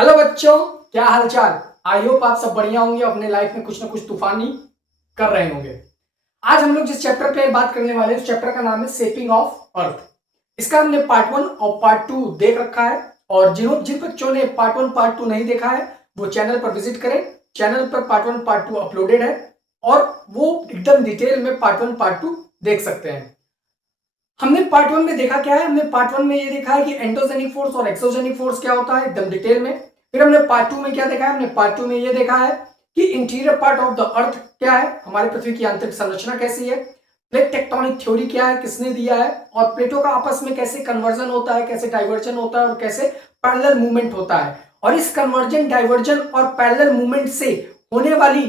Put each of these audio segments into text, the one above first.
Hello बच्चों, क्या हालचाल। आई होप आप सब बढ़िया होंगे, अपने लाइफ में कुछ ना कुछ तूफानी कर रहे होंगे। आज हम लोग जिस चैप्टर पे बात करने वाले हैं उस चैप्टर का नाम है शेपिंग ऑफ अर्थ। इसका हमने पार्ट 1 और पार्ट 2 देख रखा है, और जिन बच्चों ने पार्ट 1 पार्ट 2 नहीं देखा है वो चैनल पर विजिट करें। चैनल पर पार्ट 1 पार्ट 2 अपलोडेड है और वो एकदम डिटेल में पार्ट 1 पार्ट 2 देख सकते हैं। हमने पार्ट 1 में देखा क्या है, हमने पार्ट 1 में ये देखा है कि एंडोजेनिक फोर्स और एक्सोजेनिक फोर्स क्या होता है एकदम डिटेल में। फिर हमने पार्ट 2 में क्या देखा है, हमने पार्ट 2 में ये देखा है कि इंटीरियर पार्ट ऑफ द अर्थ क्या है, हमारी पृथ्वी की आंतरिक संरचना कैसी है, प्लेट टेक्टोनिक थ्योरी क्या है, किसने दिया है, और प्लेटों का आपस में कैसे कन्वर्जन होता है, कैसे डाइवर्जन होता है और कैसे पैरेलल मूवमेंट होता है। और इस कन्वर्जन, डाइवर्जन और पैरेलल मूवमेंट से होने वाली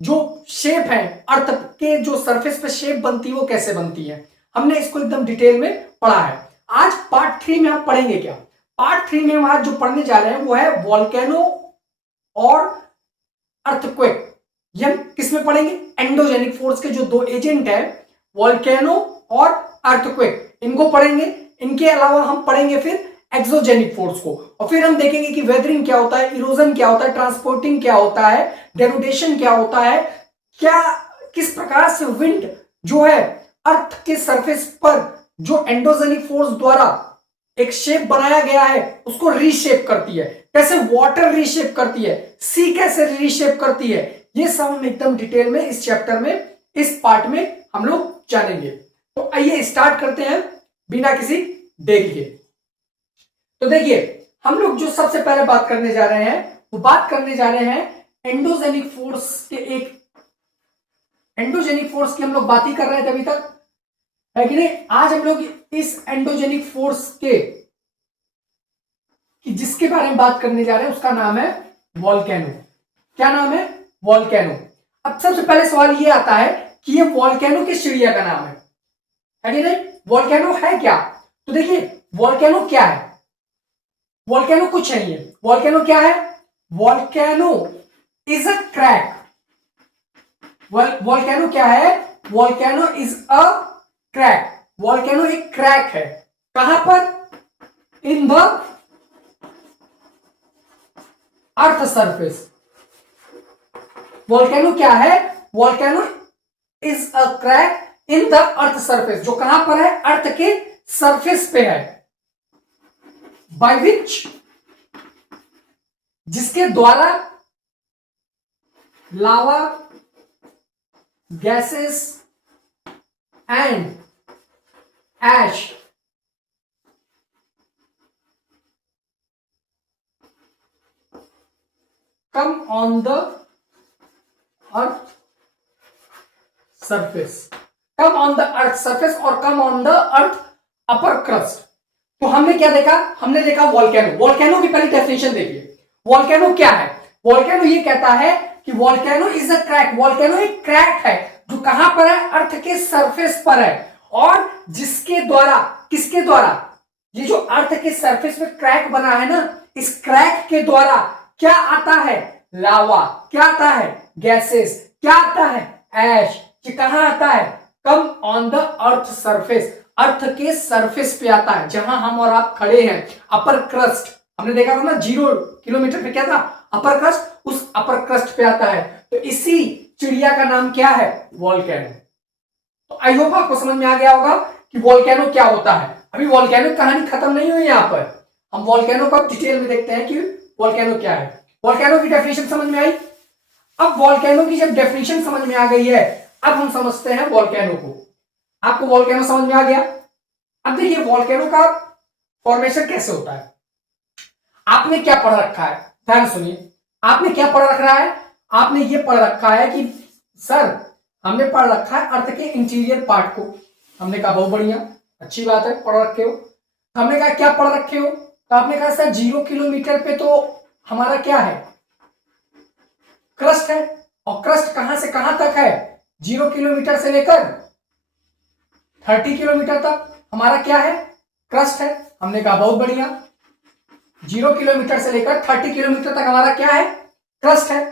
जो शेप है अर्थ के, जो सरफेस पे शेप बनती है वो कैसे बनती है, हमने इसको एकदम डिटेल में पढ़ा है। आज पार्ट 3 में हम पढ़ेंगे क्या। पार्ट 3 में हम आज जो पढ़ने जा रहे हैं वो है वॉल्केनो और अर्थक्वेक। ये हम किसमें पढ़ेंगे, एंडोजेनिक फोर्स के जो दो एजेंट है वॉल्केनो और अर्थक्वेक, इनको पढ़ेंगे। इनके अलावा हम पढ़ेंगे फिर एक्सोजेनिक फोर्स को, और फिर हम देखेंगे कि वेदरिंग क्या होता है, इरोजन क्या होता है, ट्रांसपोर्टिंग क्या होता है, डेनुडेशन क्या होता है, क्या किस प्रकार से विंड जो है अर्थ के सरफेस पर जो एंडोजेनिक फोर्स द्वारा एक शेप बनाया गया है उसको रीशेप करती है, कैसे वाटर रीशेप करती है, सी कैसे रीशेप करती है, ये सब हम एकदम डिटेल में इस चैप्टर में, इस पार्ट में हम लोग जानेंगे। तो आइए स्टार्ट करते हैं बिना किसी देरी के। तो देखिए, हम लोग जो सबसे पहले बात करने जा रहे हैं वो बात करने जा रहे हैं एंडोजेनिक फोर्स के। एक एंडोजेनिक फोर्स की हम लोग बात ही कर रहे थे अभी तक, है कि नहीं। आज हम लोग इस एंडोजेनिक फोर्स के कि जिसके बारे में बात करने जा रहे हैं उसका नाम है वॉल्केनो। क्या नाम है, वॉल्केनो। अब सबसे पहले सवाल ये आता है कि ये वॉल्केनो किस चिड़िया का नाम है कि नहीं, वॉल्केनो है क्या। तो देखिए, वॉल्केनो क्या है, वॉल्केनो कुछ नहीं है। वॉल्केनो क्या है, volcano is a crack. Volcano क्या है, volcano is a crack. Volcano एक क्रैक है, कहां पर, in the earth surface. Volcano क्या है, volcano is a crack in the earth surface, जो कहां पर है, अर्थ के सरफेस पे है। बाय विच, जिसके द्वारा lava, gases and ash come on the earth surface, come on the earth surface और come on the earth upper crust. तो हमने क्या देखा, हमने देखा वॉल्केनो। वॉल्केनो की पहली डेफिनेशन देखिए, वॉल्केनो क्या है। वॉल्केनो ये कहता है कि volcano is a crack. Volcano एक क्रैक है जो कहां पर है, अर्थ के सरफेस पर है, और जिसके द्वारा, किसके द्वारा, ये जो अर्थ के सरफेस में क्रैक बना है ना, इस क्रैक के द्वारा क्या आता है, लावा, क्या आता है, गैसेस, क्या आता है, ऐश। ये कहां आता है, come on the earth surface, earth के सरफेस पे आता है, जहां हम और आप खड़े हैं। अपर क्रस्ट हमने देखा था ना, 0 किलोमीटर पे क्या था, अपर क्रस्ट, उस अपर क्रस्ट पे आता है। तो इसी चिड़िया का नाम क्या है, वॉल्केनो। तो आई होप आपको समझ में आ गया होगा कि वॉल्केनो क्या होता है। अभी वॉल्केनो कहानी खत्म नहीं हुई, यहां पर हम वॉल्केनो को डिटेल में देखते हैं कि वॉल्केनो क्या है। वॉल्केनो की डेफिनेशन समझ में आई। अब वॉल्केनो की जब डेफिनेशन समझ में आ गई है, अब हम समझते हैं वॉल्केनो को। आपको वॉल्केनो समझ में आ गया। अब देखिए वॉल्केनो का फॉर्मेशन कैसे होता है। आपने क्या पढ़ रखा है, ध्यान सुनिए, आपने क्या पढ़ रखा है, आपने ये पढ़ रखा है कि सर हमने पढ़ रखा है अर्थ के इंटीरियर पार्ट को। हमने कहा बहुत बढ़िया, अच्छी बात है, पढ़ रखे हो। हमने कहा क्या पढ़ रखे हो, तो आपने कहा सर 0 किलोमीटर पे तो हमारा क्या है, क्रस्ट है। और क्रस्ट कहां से कहां तक है, 0 किलोमीटर से लेकर 30 किलोमीटर तक हमारा क्या है, क्रस्ट है। हमने कहा बहुत बढ़िया, 0 किलोमीटर से लेकर 30 किलोमीटर तक हमारा क्या है, क्रस्ट है।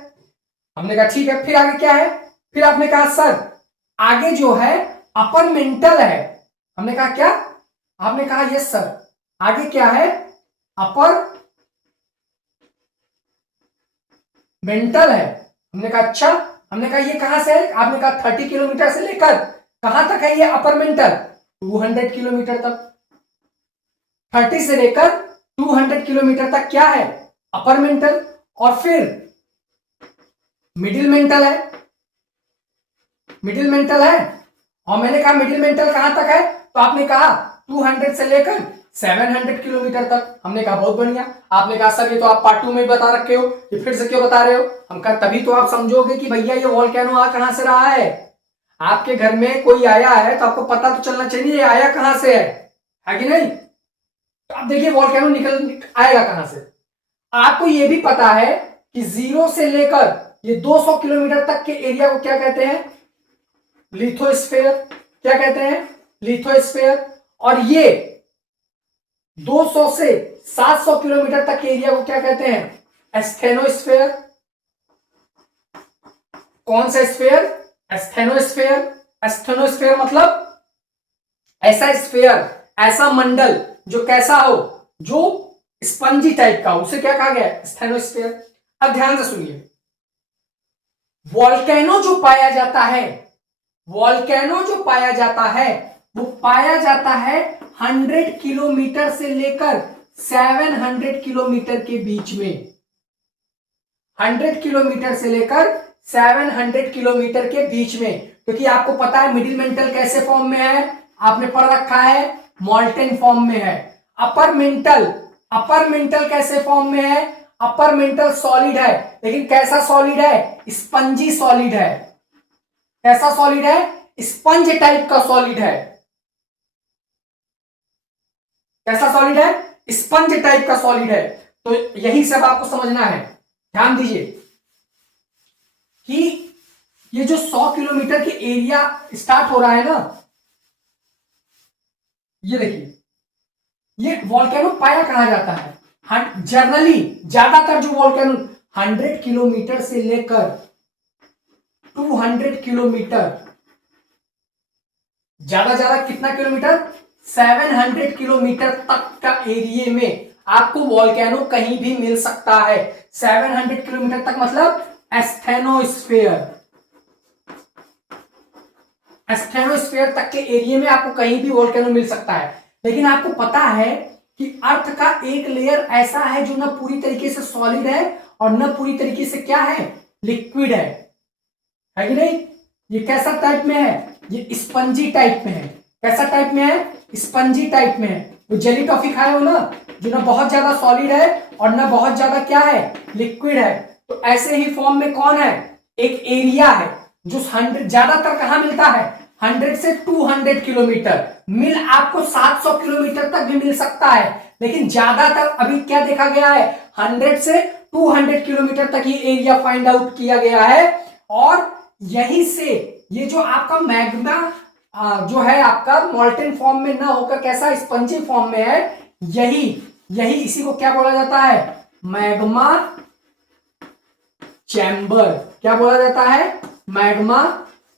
हमने कहा ठीक है, फिर आगे क्या है, फिर आपने कहा सर आगे जो है अपर मेंटल है। हमने कहा क्या, आपने कहा यस सर, आगे क्या है, अपर मेंटल है। हमने कहा अच्छा, हमने कहा ये कहां से है, आपने कहा 30 किलोमीटर से लेकर कहां तक है ये अपर मेंटल, 200 किलोमीटर तक। 30 से लेकर 200 किलोमीटर तक क्या है, अपर मेंटल। और फिर मिडिल मेंटल है, मिडिल मेंटल है। और मैंने कहा मिडिल मेंटल कहां तक है, तो आपने कहा 200 से लेकर 700 किलोमीटर तक। हमने कहा बहुत बढ़िया। आपने कहा सर ये तो आप पार्ट 2 में बता रखे हो, ये फिर से क्यों बता रहे हो। हम कहा तभी तो आप समझोगे कि भैया ये वॉल्केनो आ कहां से रहा है। आपके घर में कोई आया है तो आपको पता तो चलना चाहिए ये आया कहां से है कि नहीं। तो आप देखिए वॉल्केनो निकल आएगा कहां से। आपको ये भी पता है कि 0 से लेकर ये 200 किलोमीटर तक के एरिया को क्या कहते हैं, लिथोस्फेयर। क्या कहते हैं, लिथोस्फेयर। और ये 200 से 700 किलोमीटर तक के एरिया को क्या कहते हैं, एस्थेनोस्फेयर। कौन सा स्फेयर, एस्थेनोस्फेयर। एस्थेनोस्फेयर मतलब ऐसा स्फेयर, ऐसा मंडल जो कैसा हो, जो स्पंजी टाइप का हो, उसे क्या कहा गया, एस्थेनोस्फेयर। अब ध्यान से सुनिए, वॉल्केनो जो पाया जाता है, वॉल्केनो जो पाया जाता है वो पाया जाता है 100 किलोमीटर से लेकर 700 किलोमीटर के बीच में। 100 किलोमीटर से लेकर 700 किलोमीटर के बीच में। क्योंकि आपको पता है मिडिल मेंटल कैसे फॉर्म में है, आपने पढ़ रखा है, मॉल्टेन फॉर्म में है। अपर मेंटल, अपर मेंटल कैसे फॉर्म में है, अपर मेंटल सॉलिड है, लेकिन कैसा सॉलिड है, स्पंजी सॉलिड है। कैसा सॉलिड है, स्पंज टाइप का सॉलिड है। कैसा सॉलिड है, स्पंज टाइप का सॉलिड है। तो यही सब आपको समझना है। ध्यान दीजिए कि ये जो 100 किलोमीटर के एरिया स्टार्ट हो रहा है ना, ये देखिए ये वॉल्केनो पाया कहां जाता है, जनरली ज्यादातर जो वॉल्केनो 100 किलोमीटर से लेकर 200 किलोमीटर, ज्यादा कितना किलोमीटर, 700 किलोमीटर तक का एरिया में आपको वॉल्केनो कहीं भी मिल सकता है। 700 किलोमीटर तक मतलब एस्थेनोस्फेयर, एस्थेनोस्फेयर तक के एरिया में आपको कहीं भी वॉल्केनो मिल सकता है। लेकिन आपको पता है कि अर्थ का एक लेयर ऐसा है जो ना पूरी तरीके से सॉलिड है और ना पूरी तरीके से क्या है, लिक्विड है कि नहीं। ये कैसा टाइप में है, ये स्पंजी टाइप में है। कैसा टाइप में है, स्पंजी टाइप में है। तो जेली टॉफी खाए हो ना, जो ना बहुत ज्यादा सॉलिड है और ना बहुत ज्यादा क्या है, लिक्विड है। तो ऐसे ही फॉर्म में कौन है, एक एरिया है जो 100 ज्यादातर कहां मिलता है, 100 से 200 किलोमीटर। मिल आपको 700 किलोमीटर तक भी मिल सकता है, लेकिन ज्यादातर अभी क्या देखा गया है, 100 से 200 किलोमीटर तक ये एरिया फाइंड आउट किया गया है। और यहीं से ये जो आपका मैग्मा जो है आपका मॉल्टेन फॉर्म में ना होकर कैसा स्पंजी फॉर्म में है, यही यही इसी को क्या बोला जाता है, मैग्मा चैम्बर। क्या बोला जाता है, मैग्मा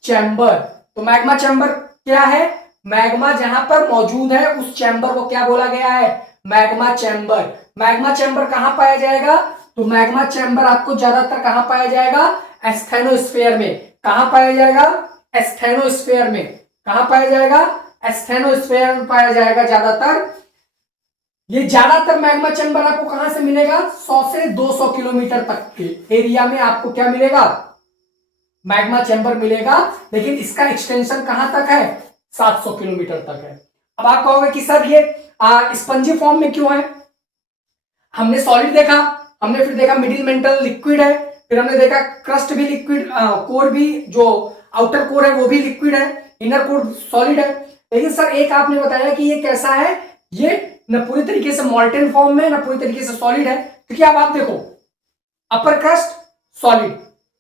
चैम्बर। तो मैग्मा चैम्बर क्या है, मैग्मा जहां पर मौजूद है उस चैम्बर को क्या बोला गया है, मैग्मा चैम्बर। मैग्मा चैम्बर कहां पाया जाएगा, तो मैग्मा चैम्बर आपको ज्यादातर कहां पाया जाएगा, एस्थेनोस्फेयर में। कहां पाया जाएगा, एस्थेनोस्फेयर में। कहां पाया जाएगा, एस्थेनोस्फेयर में पाया जाएगा ज्यादातर। ये ज्यादातर मैग्मा चैम्बर आपको कहां से मिलेगा, 100 से 200 किलोमीटर तक के एरिया में आपको क्या मिलेगा, मैग्मा चैम्बर मिलेगा। लेकिन इसका एक्सटेंशन कहां तक है, 700 किलोमीटर तक है। अब आप कहोगे कि सर ये स्पंजी फॉर्म में क्यों है। हमने सॉलिड देखा, हमने फिर देखा मिडिल मेंटल लिक्विड है, फिर हमने देखा क्रस्ट भी लिक्विड, कोर भी, जो आउटर कोर है वो भी लिक्विड है, इनर कोर सॉलिड है। लेकिन सर एक आपने बताया कि ये कैसा है, ये न पूरी तरीके से मॉल्टेन फॉर्म में, न पूरी तरीके से सॉलिड है। क्योंकि अब आप देखो, upper crust solid,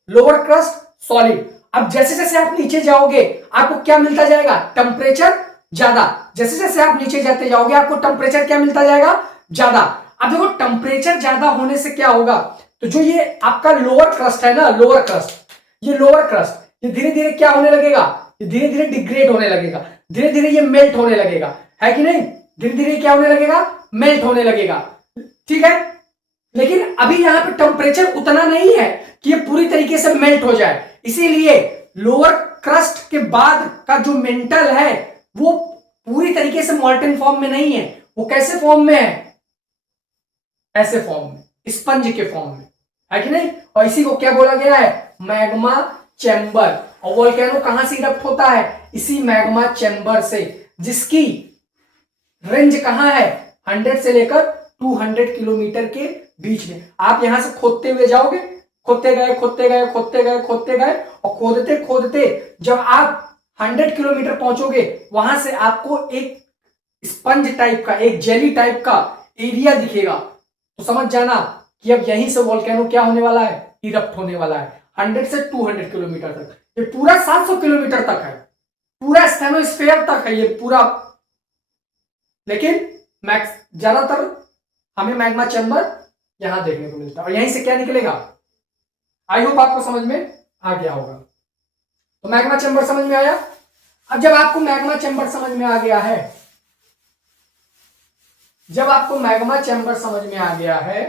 lower crust solid. अब जैसे जैसे आप नीचे जाओगे आपको क्या मिलता जाएगा, टेम्परेचर ज्यादा। जैसे जैसे आप नीचे जाते जाओगे आपको टेम्परेचर क्या मिलता जाएगा, ज्यादा। अब देखो टेम्परेचर ज्यादा होने से क्या होगा, तो जो ये आपका लोअर क्रस्ट है ना, लोअर क्रस्ट, ये लोअर क्रस्ट ये धीरे धीरे क्या होने लगेगा, ये धीरे धीरे डिग्रेड होने लगेगा, धीरे धीरे ये मेल्ट होने लगेगा, है कि नहीं। धीरे धीरे क्या होने लगेगा, मेल्ट होने लगेगा। ठीक है, लेकिन अभी यहां पे टेम्परेचर उतना नहीं है कि ये पूरी तरीके से मेल्ट हो जाए, इसीलिए लोअर क्रस्ट के बाद का जो मेंटल है वो पूरी तरीके से मॉल्टन फॉर्म में नहीं है। वो कैसे फॉर्म में है? ऐसे फॉर्म में, स्पंज के फॉर्म में, है कि नहीं? और इसी को क्या बोला गया है? Magma chamber. और वोल्केनो कहां से इरप्ट होता है? इसी मैग्मा चैम्बर से, जिसकी रेंज कहां है? 100 से लेकर 200 किलोमीटर के बीच में। आप यहां से खोदते हुए जाओगे, खोदते गए खोदते गए खोदते गए खोदते गए, और खोदते खोदते जब आप 100 किलोमीटर पहुंचोगे, वहां से आपको एक स्पंज टाइप का, एक जेली टाइप का एरिया दिखेगा। तो समझ जाना कि अब यहीं से वोल्केनो क्या होने वाला है? इरप्ट होने वाला है। 100 से 200 किलोमीटर तक, ये पूरा 700 किलोमीटर तक है, पूरा स्टेनोस्फेयर तक है ये पूरा। लेकिन मैक्स ज्यादातर हमें मैग्मा चैम्बर यहां देखने को मिलता है, और यहीं से क्या निकलेगा? आई होप आपको समझ में आ गया होगा। तो मैग्मा चैम्बर समझ में आया। अब जब आपको मैग्मा चैम्बर समझ में आ गया है, जब आपको मैग्मा चैम्बर समझ में आ गया है,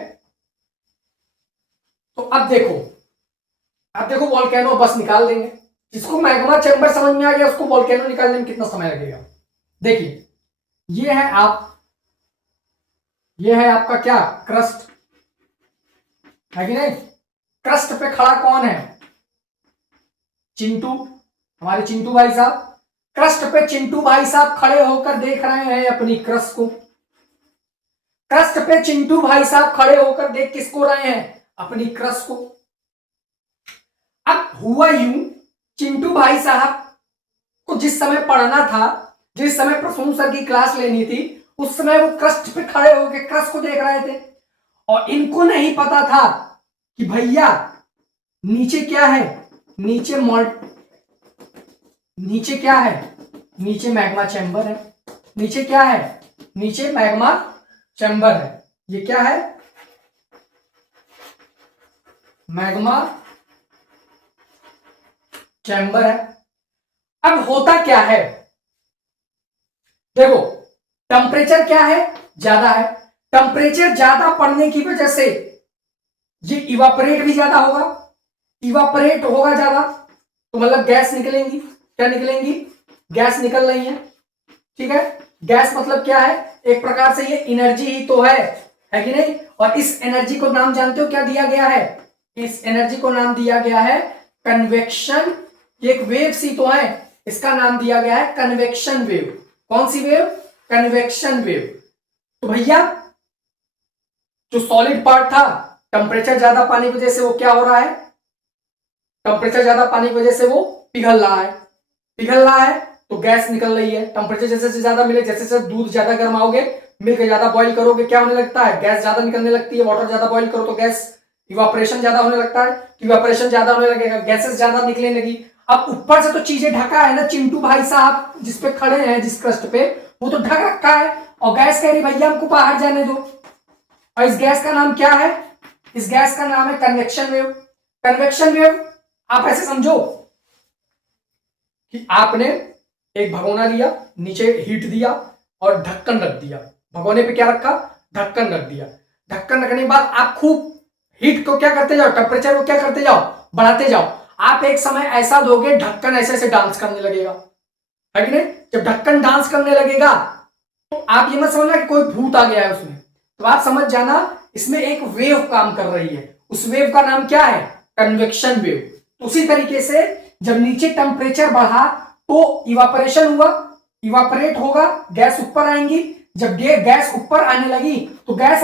तो अब देखो वोल्केनो बस निकाल देंगे। जिसको मैग्मा चैम्बर समझ में आ गया उसको वोल्केनो निकालने में कितना समय लगेगा? देखिए, ये है आपका क्या? क्रस्ट, है कि नहीं? क्रस्ट पे खड़ा कौन है? चिंटू, हमारे चिंटू भाई साहब। क्रस्ट पे चिंटू भाई साहब खड़े होकर देख रहे हैं अपनी क्रस्ट को। क्रस्ट पे चिंटू भाई साहब खड़े होकर देख किसको रहे हैं? अपनी क्रस्ट को। अब हुआ यूं, चिंटू भाई साहब को जिस समय पढ़ना था, जिस समय प्रसून सर की क्लास लेनी थी, उस समय वो क्रस्ट पे खड़े होकर क्रस्ट को देख रहे थे, और इनको नहीं पता था कि भैया नीचे क्या है? नीचे क्या है? नीचे मैग्मा चैम्बर है। नीचे क्या है? नीचे मैग्मा चैम्बर है। ये क्या है? मैग्मा चैम्बर है। अब होता क्या है? देखो, टेम्परेचर क्या है? ज्यादा है। टेम्परेचर ज्यादा पड़ने की वजह से ये इवापोरेट भी ज्यादा होगा। इवापोरेट होगा ज्यादा तो मतलब गैस निकलेंगी। क्या निकलेंगी? गैस निकल रही है। ठीक है, गैस मतलब क्या है? एक प्रकार से ये एनर्जी ही तो है कि नहीं? और इस एनर्जी को नाम जानते हो क्या दिया गया है? इस एनर्जी को नाम दिया गया है कन्वेक्शन। एक वेव सी तो है, इसका नाम दिया गया है कन्वेक्शन वेव। कौन सी वेव? Convection wave. तो भैया जो सॉलिड पार्ट था, टेम्परेचर ज्यादा पानी की वजह से वो क्या हो रहा है? टेम्परेचर ज्यादा पानी की वजह से वो पिघल रहा है। पिघल रहा है तो गैस निकल रही है। टेम्परेचर जैसे से ज्यादा मिले, जैसे जैसे दूध ज्यादा गर्माओगे, मिल्क ज्यादा बॉईल करोगे, क्या होने लगता है? गैस ज्यादा निकलने लगती है। वाटर ज्यादा बॉईल करो तो गैस इवापोरेशन ज्यादा होने लगता है। इवापोरेशन ज्यादा होने लगेगा, गैसेस ज्यादा निकलने लगी। अब ऊपर से तो चीजें ढका है ना, चिंटू भाई साहब जिसपे खड़े हैं, जिस क्रस्ट पे, वो तो ढक रखा है, और गैस कह रही भैया हमको बाहर जाने दो। और इस गैस का नाम क्या है? इस गैस का नाम है कन्वेक्शन वेव। कन्वेक्शन वेव आप ऐसे समझो कि आपने एक भगोना लिया, नीचे हीट दिया और ढक्कन रख दिया। भगोने पे क्या रखा? ढक्कन रख दिया। ढक्कन रखने के बाद आप खूब हीट को क्या करते जाओ, टेम्परेचर को क्या करते जाओ, बढ़ाते जाओ। आप एक समय ऐसा दोगे, ढक्कन ऐसे ऐसे डांस करने लगेगा, है कि नहीं? जब ढक्कन डांस करने लगेगा तो आप ये मत समझना कि कोई भूत आ गया है उसमें, तो आप समझ जाना इसमें एक वेव काम कर रही है। उस वेव का नाम क्या है? Convection wave. उसी तरीके से जब नीचे टेम्परेचर बढ़ा तो इवापोरेशन हुआ, इवापोरेट होगा, गैस ऊपर आएंगी। जब गैस ऊपर आने लगी तो गैस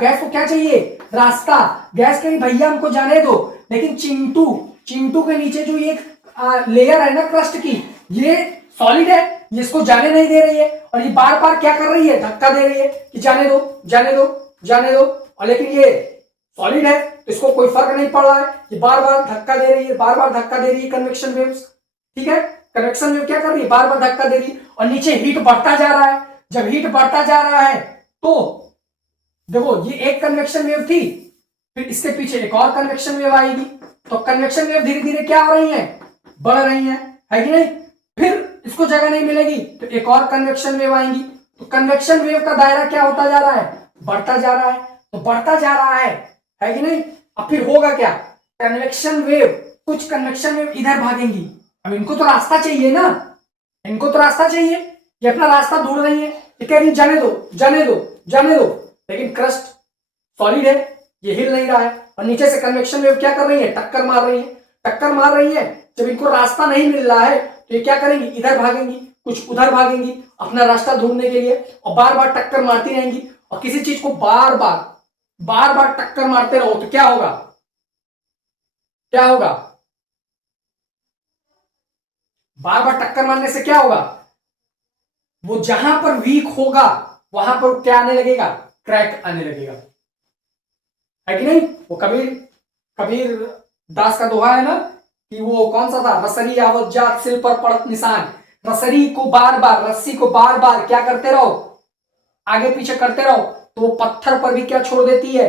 गैस को क्या चाहिए? रास्ता। गैस कही भैया हमको जाने दो, लेकिन चिंटू के नीचे जो ये लेयर है ना क्रस्ट की, ये सॉलिड है, ये इसको जाने नहीं दे रही है, और ये बार बार क्या कर रही है? धक्का दे रही है कि जाने दो जाने दो जाने दो। और लेकिन ये सॉलिड है तो इसको कोई फर्क नहीं पड़ रहा है, ये बार बार धक्का दे रही है, बार बार धक्का दे रही है। कन्वेक्शन वेव्स, ठीक है, कन्वेक्शन वेव क्या कर रही है? बार बार धक्का दे रही है, और नीचे हीट बढ़ता जा रहा है। जब हीट बढ़ता जा रहा है तो देखो ये एक कन्वेक्शन वेव थी, फिर इसके पीछे एक और कन्वेक्शन वेव आएगी, तो कन्वेक्शन वेव धीरे धीरे क्या हो रही है? बढ़ रही है कि नहीं? फिर इसको जगह नहीं मिलेगी तो एक और कन्वेक्शन वेव आएंगी, तो कन्वेक्शन वेव का दायरा क्या होता जा रहा है? बढ़ता जा रहा है। तो बढ़ता जा रहा है कि नहीं। अब फिर होगा क्या, कन्वेक्शन वेव, कुछ कन्वेक्शन वेव इधर भागेंगी। अब इनको तो रास्ता चाहिए ना, इनको तो रास्ता चाहिए, ये अपना रास्ता ढूंढ रही है, ये कह रही जाने दो जाने दो जाने दो, लेकिन क्रस्ट सॉलिड है, ये हिल नहीं रहा है। और नीचे से कन्वेक्शन वेव क्या कर रही है, टक्कर मार रही है, टक्कर मार रही है। जब इनको रास्ता नहीं मिल रहा है तो ये क्या करेंगी, इधर भागेंगी, कुछ उधर भागेंगी अपना रास्ता ढूंढने के लिए, और बार बार टक्कर मारती रहेंगी। और किसी चीज को बार बार टक्कर मारते रहो तो क्या होगा, क्या होगा, बार बार टक्कर मारने से क्या होगा, वो जहां पर वीक होगा वहां पर क्या आने लगेगा, क्रैक आने लगेगा, है कि नहीं। वो कबीर कबीर दास का दोहा है ना, कि वो कौन सा था, रसरी आवत जात सिल पर पड़त निशान। रसरी को बार बार, रस्सी को बार बार क्या करते रहो, आगे पीछे करते रहो, तो वो पत्थर पर भी क्या छोड़ देती है,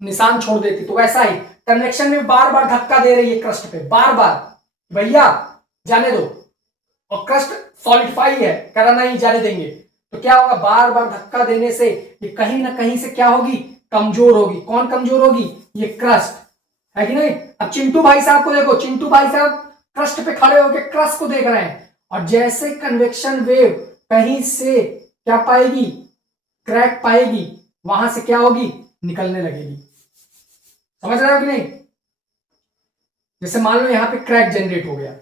निशान छोड़ देती। तो वैसा ही कन्वेक्शन में बार बार धक्का दे रही है क्रस्ट पे, बार बार, भैया जाने दो, और क्रस्ट सॉलिडिफाई है, कह रहा नहीं जाने देंगे, तो क्या होगा, बार बार धक्का देने से ये कहीं ना कहीं से क्या होगी, कमजोर होगी। कौन कमजोर होगी, ये क्रस्ट, है कि नहीं। अब चिंटू भाई साहब को देखो, चिंटू भाई साहब क्रस्ट पे खड़े होकर क्रस्ट को देख रहे हैं, और जैसे कन्वेक्शन वेव कहीं से क्या पाएगी, क्रैक पाएगी, वहां से क्या होगी, निकलने लगेगी। समझ रहे हो कि नहीं। जैसे मान लो यहां पे क्रैक जनरेट हो गया,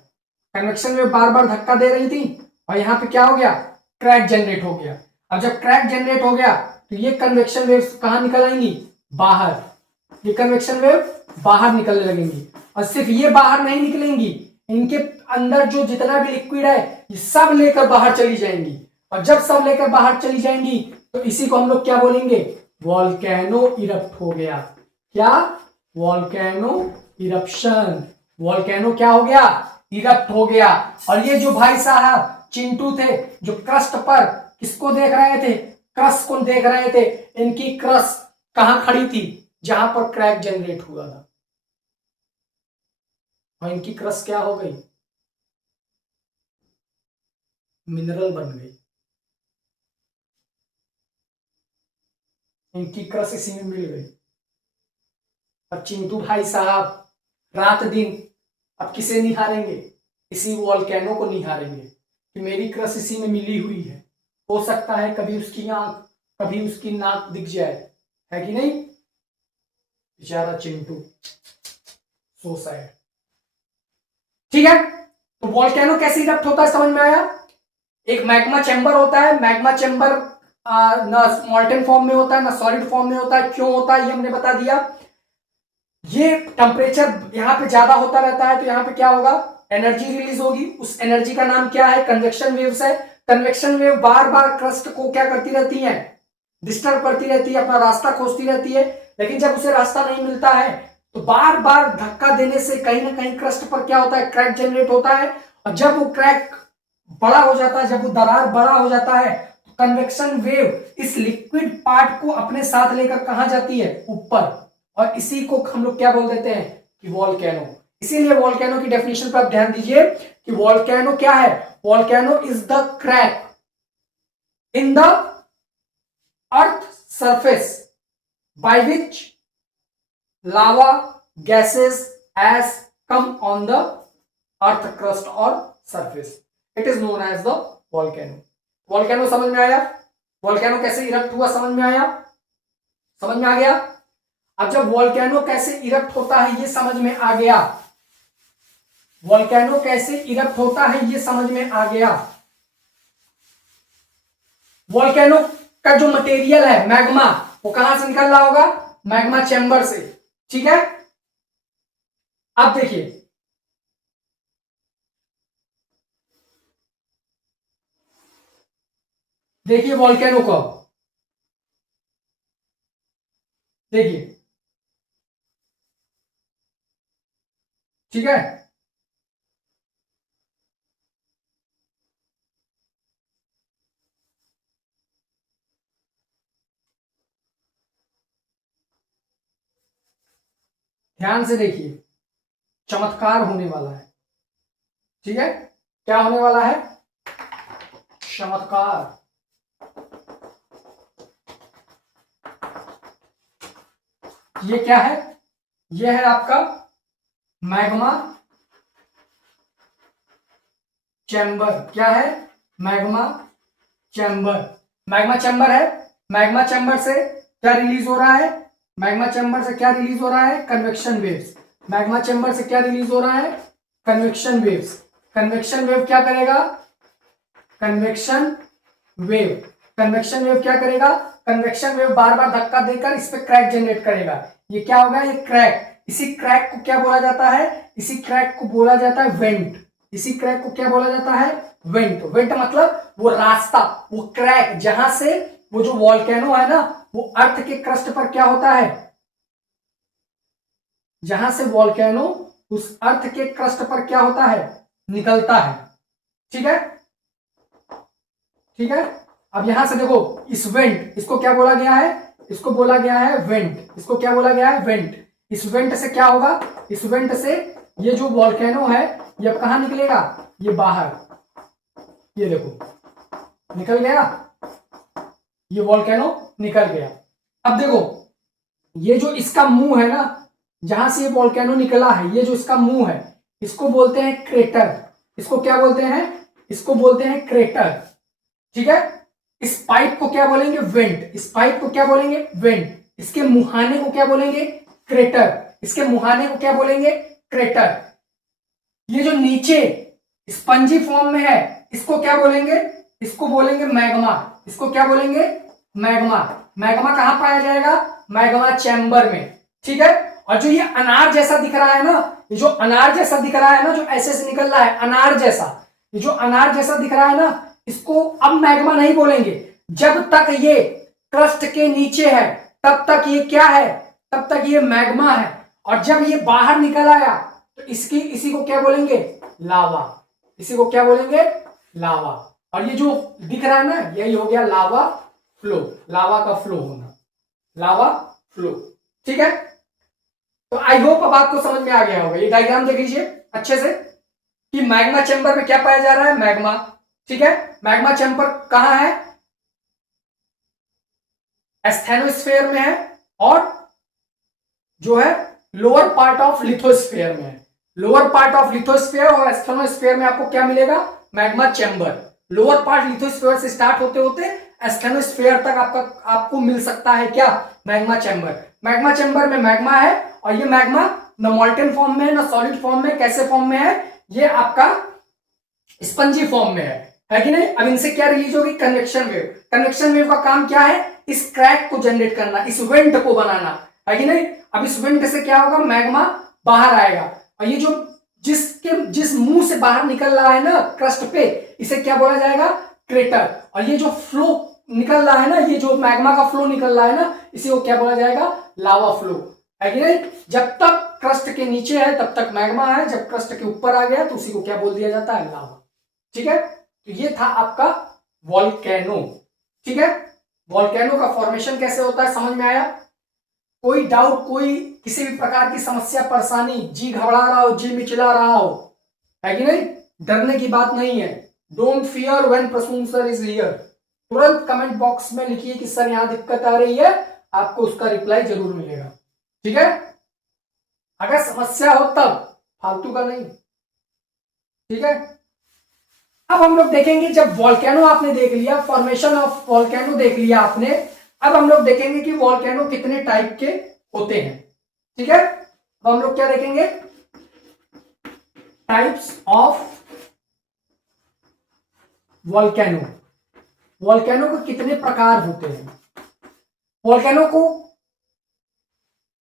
कन्वेक्शन में बार बार धक्का दे रही थी, और यहां पे क्या हो गया, क्रैक जनरेट हो गया। अब जब क्रैक जनरेट हो गया तो ये कन्वेक्शन वेव कहां निकल आएंगी, बाहर, ये कन्वेक्शन वेव बाहर निकलने लगेंगी। और सिर्फ ये बाहर नहीं निकलेंगी, इनके अंदर जो जितना भी लिक्विड है ये सब लेकर बाहर चली जाएंगी। और जब सब लेकर बाहर चली जाएंगी तो इसी को हम लोग क्या बोलेंगे, वॉल्केनो इरप्ट हो गया। क्या, वॉल्केनो इरप्शन, वॉल्केनो क्या हो गया, इरप्ट हो गया। और ये जो भाई साहब चिंटू थे, जो क्रस्ट पर किसको देख रहे थे, क्रस्ट को देख रहे थे, इनकी क्रस्ट कहां खड़ी थी, जहां पर क्रैक जनरेट हुआ था, और इनकी क्रस्ट क्या हो गई, मिनरल बन गई। इनकी क्रस्ट इसी में मिल गई। अब चिंटू भाई साहब रात दिन अब किसे निहारेंगे, इसी वॉल्केनो को निहारेंगे कि मेरी क्रस्ट इसी में मिली हुई है, हो सकता है कभी उसकी आंख, कभी उसकी नाक दिख जाए, है कि नहीं। बेचारा चिंटू, सो सैड। ठीक है, तो वॉल्केनो कैसे इरप्ट होता है समझ में आया। एक मैग्मा चैम्बर होता है, मैग्मा चैम्बर ना मॉल्टेन फॉर्म में होता है ना सॉलिड फॉर्म में होता है। क्यों होता है ये हमने बता दिया। ये टेम्परेचर यहाँ पे ज्यादा होता रहता है तो यहाँ पे क्या होगा, एनर्जी रिलीज होगी। उस एनर्जी का नाम क्या है, कन्वेक्शन वेव्स है। कन्वेक्शन वेव बार बार क्रस्ट को क्या करती रहती है, डिस्टर्ब करती रहती है, अपना रास्ता खोजती रहती है। लेकिन जब उसे रास्ता नहीं मिलता है तो बार बार धक्का देने से कहीं ना कहीं क्रस्ट पर क्या होता है, क्रैक जनरेट होता है। और जब वो क्रैक बड़ा हो जाता है, जब वो दरार बड़ा हो जाता है, तो कन्वेक्शन वेव इस लिक्विड पार्ट को अपने साथ लेकर कहां जाती है, ऊपर। और इसी को हम लोग क्या बोल देते हैं कि वॉल्केनो। इसीलिए वॉल्केनो की डेफिनेशन पर आप ध्यान दीजिए कि वॉल्केनो क्या है, volcano is the crack in the earth surface by which lava gases has come on the earth crust or surface. It is known as the volcano. volcano समझ में आया, volcano कैसे इरप्ट हुआ समझ में आया, समझ में आ गया। अब जब वॉल्केनो कैसे इरप्ट होता है ये समझ में आ गया, वॉल्केनो कैसे इरप्ट होता है ये समझ में आ गया। वॉल्केनो का जो मटेरियल है मैग्मा, वो कहां से निकल रहा होगा, मैग्मा चैम्बर से। ठीक है, अब देखिए देखिए वॉल्केनो को, देखिए, ठीक है। ध्यान से देखिए, चमत्कार होने वाला है। ठीक है, क्या होने वाला है, चमत्कार। ये क्या है? ये है आपका मैग्मा चैम्बर। क्या है? Magma chamber. मैग्मा चैम्बर है। मैग्मा चैम्बर से क्या रिलीज हो रहा है? मैग्मा चैम्बर से क्या रिलीज हो रहा है? Convection waves. मैग्मा चैम्बर से क्या रिलीज हो रहा है? Convection waves. कन्वेक्शन वेव क्या करेगा? Convection wave. कन्वेक्शन वेव क्या करेगा? कन्वेक्शन वेव बार बार धक्का देकर इस पे क्रैक जनरेट करेगा। ये क्या होगा? ये क्रैक। इसी क्रैक को क्या बोला जाता है? इसी क्रैक को बोला जाता है वेंट। इसी क्रैक को क्या बोला जाता है? वेंट। वेंट मतलब वो रास्ता, वो क्रैक जहां से वो जो वॉल्केनो है ना, वो अर्थ के क्रस्ट पर क्या होता है? जहां से वॉल्केनो उस अर्थ के क्रस्ट पर क्या होता है? निकलता है। ठीक है, ठीक है। अब यहां से देखो, इस वेंट, इसको क्या बोला गया है? इसको बोला गया है वेंट। इसको क्या बोला गया है? वेंट। इस वेंट से क्या होगा? इस वेंट से ये जो वॉल्केनो है ये अब कहां निकलेगा? ये बाहर। ये देखो निकल गया, ये वॉल्केनो निकल गया। अब देखो, ये जो इसका मुंह है ना, जहां से ये वॉल्केनो निकला है, ये जो इसका मुंह है, इसको बोलते हैं क्रेटर। इसको क्या बोलते हैं? इसको बोलते हैं क्रेटर। ठीक है। इस पाइप को क्या बोलेंगे? वेंट। इस पाइप को क्या बोलेंगे? वेंट। इसके मुहाने को क्या बोलेंगे? क्रेटर। इसके मुहाने को क्या बोलेंगे? क्रेटर। ये जो नीचे स्पंजी फॉर्म में है, इसको क्या बोलेंगे? इसको बोलेंगे मैग्मा। इसको क्या बोलेंगे? मैग्मा। मैग्मा कहां पाया जाएगा? मैग्मा चैम्बर में। ठीक है। और जो ये अनार जैसा दिख रहा है ना, ये जो अनार जैसा दिख रहा है ना, जो ऐसे से निकल रहा है अनार जैसा, ये जो अनार जैसा दिख रहा है ना, इसको अब मैग्मा नहीं बोलेंगे। जब तक ये क्रस्ट के नीचे है तब तक ये क्या है? तब तक ये मैग्मा है। और जब ये बाहर निकल आया तो इसी को क्या बोलेंगे? लावा। इसी को क्या बोलेंगे? लावा। और ये जो दिख रहा है ना, यही हो गया लावा फ्लो। लावा का फ्लो होना, लावा फ्लो। ठीक है। तो आई होप अब आपको समझ में आ गया होगा। ये डायग्राम देख लीजिए अच्छे से कि मैग्मा चैम्बर में क्या पाया जा रहा है? मैग्मा। ठीक है। मैग्मा चैम्बर कहां है? एस्थेनोस्फेयर में है, और जो है लोअर पार्ट ऑफ लिथोस्फेयर में है। लोअर पार्ट ऑफ लिथोस्फेयर और एस्थेनोस्फेयर में आपको क्या मिलेगा? Magma chamber. Lower part lithosphere से स्टार्ट होते होते एस्थेनोस्फेयर तक आपको मिल सकता है क्या? Magma chamber. मैग्मा चैम्बर में मैग्मा है, और ये मैग्मा न मॉल्टेन फॉर्म में है न सॉलिड फॉर्म में। कैसे फॉर्म में है? ये आपका स्पंजी फॉर्म में है कि नहीं? अब इनसे क्या रिलीज होगी? Convection wave. कन्वेक्शन वेव का काम क्या है? इस क्रैक को जनरेट करना, इस वेंट को बनाना, है कि नहीं? अब इस वेंट से क्या होगा? मैग्मा बाहर आएगा, और ये जो जिस मुंह से बाहर निकल रहा है ना क्रस्ट पे, इसे क्या बोला जाएगा? क्रेटर। और ये जो फ्लो निकल रहा है ना, ये जो मैग्मा का फ्लो निकल रहा है ना, इसी को क्या बोला जाएगा? लावा फ्लो, है कि नहीं? जब तक क्रस्ट के नीचे है तब तक मैग्मा है, जब क्रस्ट के ऊपर आ गया तो उसी को क्या बोल दिया जाता है? लावा। ठीक है। तो ये था आपका वॉल्केनो। ठीक है। वॉल्केनो का फॉर्मेशन कैसे होता है समझ में आया? कोई डाउट, कोई किसी भी प्रकार की समस्या, परेशानी, जी घबरा रहा हो, जी मिचला रहा हो, है कि नहीं? डरने की बात नहीं है। Don't fear when Prasoon sir is here. तुरंत कमेंट बॉक्स में लिखिए कि सर यहां दिक्कत आ रही है, आपको उसका रिप्लाई जरूर मिलेगा। ठीक है। अगर समस्या हो तब, फालतू का नहीं। ठीक है। अब हम लोग देखेंगे, जब वॉल्केनो आपने देख लिया, फॉर्मेशन ऑफ वॉल्केनो देख लिया आपने, अब हम लोग देखेंगे कि वॉल्केनो कितने टाइप के होते हैं। ठीक है। अब हम लोग क्या देखेंगे? Types of volcano. वॉल्केनो को कितने प्रकार होते हैं? वॉल्केनो को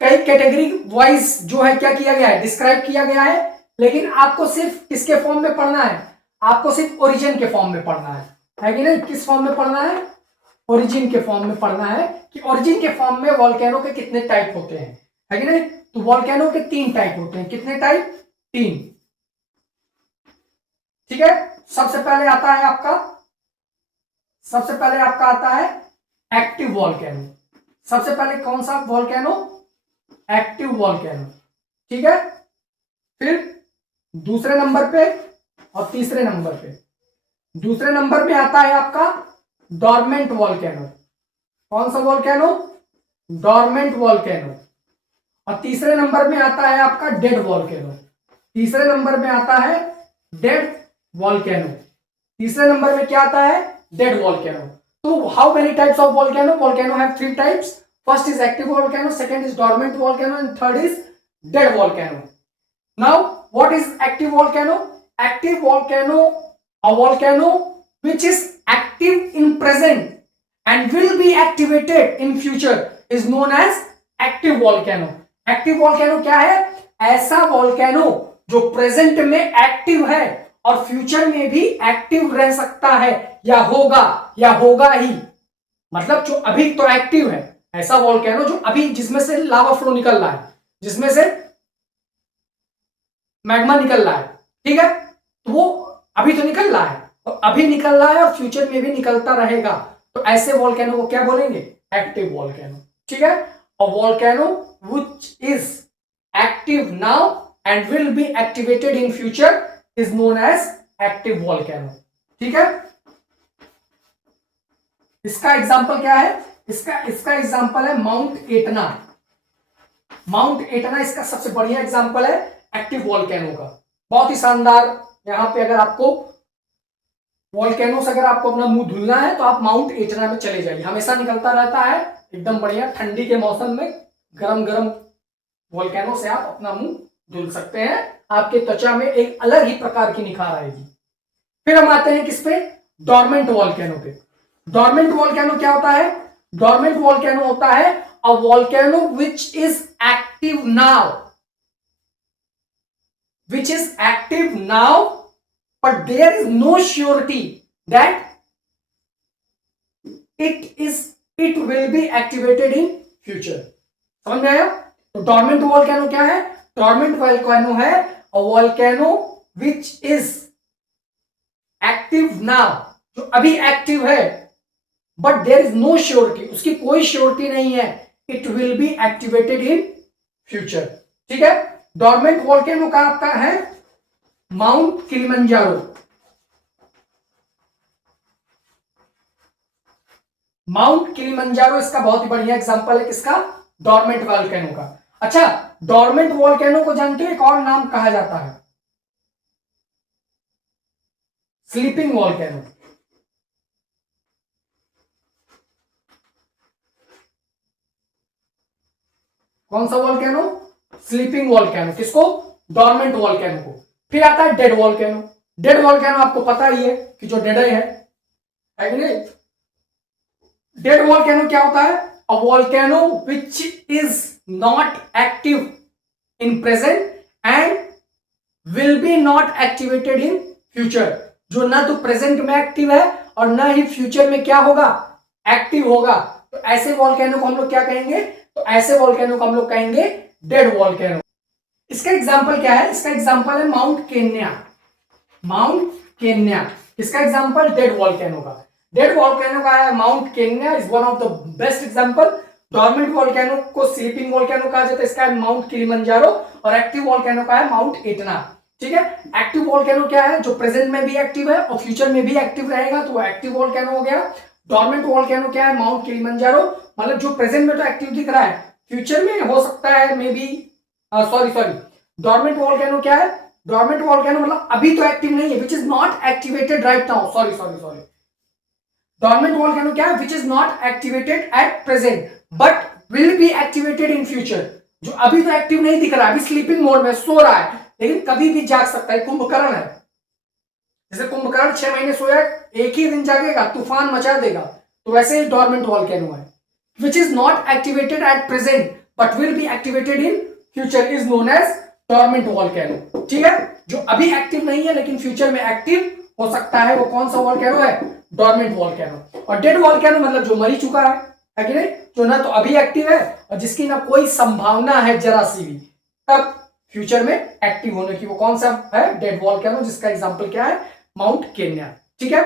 कई कैटेगरी वाइज जो है क्या किया गया है? डिस्क्राइब किया गया है, लेकिन आपको सिर्फ किसके फॉर्म में पढ़ना है? आपको सिर्फ ओरिजिन के फॉर्म में पढ़ना है कि नहीं? किस फॉर्म में पढ़ना है? ओरिजिन के फॉर्म में पढ़ना है कि ओरिजिन के फॉर्म में वॉल्केनो के कितने टाइप होते हैं, है कि नहीं? तो वॉल्केनो के 3 टाइप होते हैं। कितने टाइप? 3। ठीक है। सबसे पहले आता है आपका एक्टिव वॉल्केनो। सबसे पहले कौन सा वॉल्केनो? Active volcano. ठीक है। फिर दूसरे नंबर पे और तीसरे नंबर पे, दूसरे नंबर पे आता है आपका डॉर्मेंट वॉल्केनो। कौन सा वॉल्केनो? Dormant volcano. और तीसरे नंबर में आता है आपका डेड वॉल्केनो। तीसरे नंबर में आता है डेड वॉल्केनो। तीसरे नंबर में क्या आता है? Dead volcano. तो how many types of volcano? Volcano have 3 types. First is active volcano, second is dormant volcano and third is dead volcano. Now what is active volcano? Active volcano, a volcano which is active in present and will be activated in future is known as active volcano. Active volcano क्या है? ऐसा volcano जो present में active है और future में भी active रह सकता है या होगा ही। मतलब जो अभी तो एक्टिव है, ऐसा वॉल्केनो जो अभी जिसमें से लावा फ्लो निकल रहा है, जिसमें से मैग्मा निकल रहा है, ठीक है, तो वो अभी तो निकल रहा है और अभी निकल रहा है और फ्यूचर में भी निकलता रहेगा, तो ऐसे वॉल्केनो को क्या बोलेंगे? Active volcano. ठीक है, a volcano which is active now and will be activated in future is known as active volcano. ठीक है, इसका एग्जांपल क्या है? इसका एग्जांपल है माउंट एटना। माउंट एटना इसका सबसे बढ़िया एग्जांपल है एक्टिव वॉल्केनो का, बहुत ही शानदार। यहां पे अगर आपको वॉल्केनो से अगर आपको अपना मुंह धुलना है तो आप माउंट एटना में चले जाइए, हमेशा निकलता रहता है एकदम बढ़िया। ठंडी के मौसम में गरम गरम वॉल्केनो से आप अपना मुंह धुल सकते हैं, आपके त्वचा में एक अलग ही प्रकार की निखार आएगी। फिर हम आते हैं किस पे? डोरमेंट वॉल्केनो पे। डोरमेंट वॉल्केनो क्या होता है? डोरमेंट वॉल्केनो होता है a volcano which is active now, which is active now but there is no surety that it will be activated in future। समझ में आया? तो डोरमेंट वॉल्केनो क्या है? डोरमेंट वॉल्केनो है a volcano which is active now, जो अभी active है, but there is no surety, उसकी कोई श्योरिटी नहीं है, it will be activated in future। ठीक है, डोरमेंट वॉल्केनो का आपका है माउंट किलिमंजारो। माउंट किलिमंजारो इसका बहुत ही बढ़िया एग्जांपल है किसका? डोरमेंट वॉल्केनो का। अच्छा, डोरमेंट वॉल्केनो को जानते हो एक और नाम कहा जाता है? Sleeping volcano. कौन सा वॉल्केनो? Sleeping volcano. किसको? डोरमेंट वॉल्केनो को। फिर आता है डेड वॉल्केनो। डेड वॉल्केनो आपको पता ही है कि जो डेड है कि नहीं? डेड वॉल्केनो क्या होता है? A volcano which is not active in present and will be not activated in future, जो ना तो प्रेजेंट में एक्टिव है और ना ही फ्यूचर में क्या होगा? एक्टिव होगा। तो ऐसे वॉल्केनो को हम लोग क्या कहेंगे? तो ऐसे वॉल्केनो को हम लोग कहेंगे डेड वॉल्केनो। इसका एग्जांपल क्या है? इसका एग्जांपल है माउंट केन्या। माउंट केन्या इसका एग्जांपल डेड वॉल्केनो का। डेड वॉल्केनो का है Mount Kenya, is one of the best example. Dormant volcano को स्लीपिंग वॉल्केनो कहा जाता है, इसका है माउंट किलिमंजारो, और एक्टिव वॉल्केनो का है माउंट एटना। ठीक है, एक्टिव वॉल्केनो क्या है? जो प्रेजेंट में भी एक्टिव है और फ्यूचर में भी एक्टिव रहेगा, तो एक्टिव वॉल्केनो हो गया। डोरमेंट वॉल्केनो क्या है? माउंट किलिमंजारो, मतलब जो प्रेजेंट में तो एक्टिव दिख रहा है, फ्यूचर में हो सकता है maybe, sorry dormant volcano क्या है? डोरमेंट वॉल्केनो मतलब अभी तो एक्टिव नहीं है, which is not activated right now. Sorry dormant volcano क्या है? Which is not activated at present but will be activated in future, जो अभी तो एक्टिव नहीं दिख रहा है, अभी स्लीपिंग मोड में सो रहा है, लेकिन कभी भी जाग सकता है। कुंभकर्ण है, जैसे कुंभकर्ण 6 महीने सोया, एक ही दिन जागेगा, तूफान मचा देगा, तो वैसे ही डोरमेंट वॉल्केनो है, which is not activated at present but will be activated in future is known as dormant volcano. ठीक है, जो अभी एक्टिव नहीं है लेकिन फ्यूचर में एक्टिव हो सकता है, वो कौन सा वॉल्केनो है? Dormant volcano. और डेड वॉल्केनो मतलब जो मरी चुका है कि नहीं, जो ना तो अभी एक्टिव है और जिसकी ना कोई संभावना है जरा सी भी तब फ्यूचर में एक्टिव होने की, वो कौन सा है? डेड वॉल्केनो, जिसका एग्जांपल क्या है? Mount Kenya. ठीक है,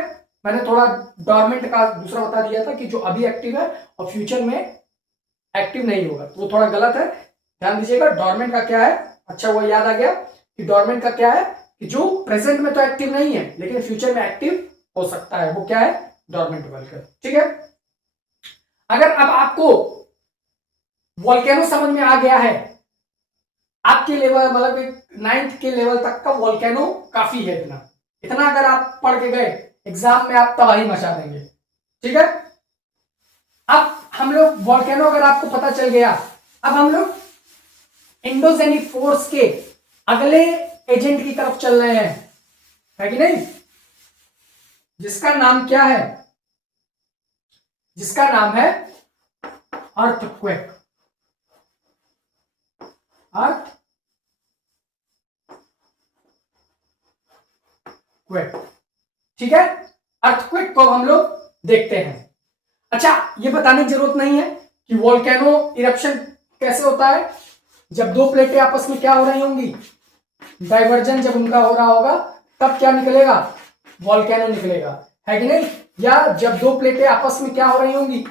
मैंने थोड़ा डोरमेंट का दूसरा बता दिया था कि जो अभी एक्टिव है और फ्यूचर में एक्टिव नहीं होगा, तो वो थोड़ा गलत है, ध्यान दीजिएगा। डोरमेंट का क्या है? अच्छा, वो याद आ गया कि डोरमेंट का क्या है कि जो प्रेजेंट में तो एक्टिव नहीं है लेकिन फ्यूचर में एक्टिव हो सकता है, वो क्या है? Dormant volcano. ठीक है, अगर अब आपको वॉल्केनो समझ में आ गया है आपके लेवल मतलब 9th के लेवल तक का वॉल्केनो काफी है। इतना इतना अगर आप पढ़ के गए एग्जाम में आप तबाही मचा देंगे। ठीक है, अब हम लोग वॉल्केनो अगर आपको पता चल गया, अब हम लोग एंडोजेनिक फोर्स के अगले एजेंट की तरफ चल रहे हैं, है कि नहीं, जिसका नाम क्या है, जिसका नाम है अर्थक्वेक। अर्थक्वेक, ठीक है, अर्थक्वेक को हम लोग देखते हैं। अच्छा, ये बताने की जरूरत नहीं है कि वोल्केनो इरप्शन कैसे होता है। जब दो प्लेटें आपस में क्या हो रही होंगी, डाइवर्जन जब उनका हो रहा होगा, तब क्या निकलेगा, वोल्केनो निकलेगा, है कि नहीं। या जब दो प्लेटें आपस में क्या हो रही होंगी,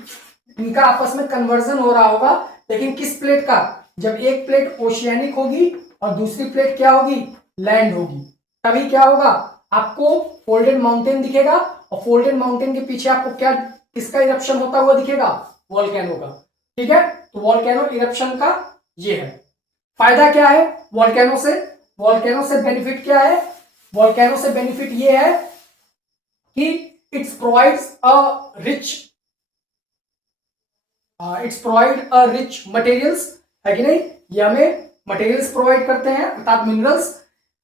इनका आपस में कन्वर्जन हो रहा होगा, लेकिन किस प्लेट का, जब एक प्लेट ओशियानिक होगी और दूसरी प्लेट क्या होगी, लैंड होगी, तभी क्या होगा, आपको फोल्डेड माउंटेन दिखेगा, और फोल्डेड माउंटेन के पीछे आपको क्या, किसका इरप्शन होता हुआ दिखेगा, वोल्केनो का। ठीक है, तो वोल्केनो इरप्शन का ये है। फायदा क्या है वोल्केनो से, वोल्केनो से बेनिफिट क्या है, वोल्केनो से बेनिफिट ये है कि it's provides a rich rich materials, है कि नहीं, ये हमें मटेरियल्स प्रोवाइड करते हैं, अर्थात मिनरल्स।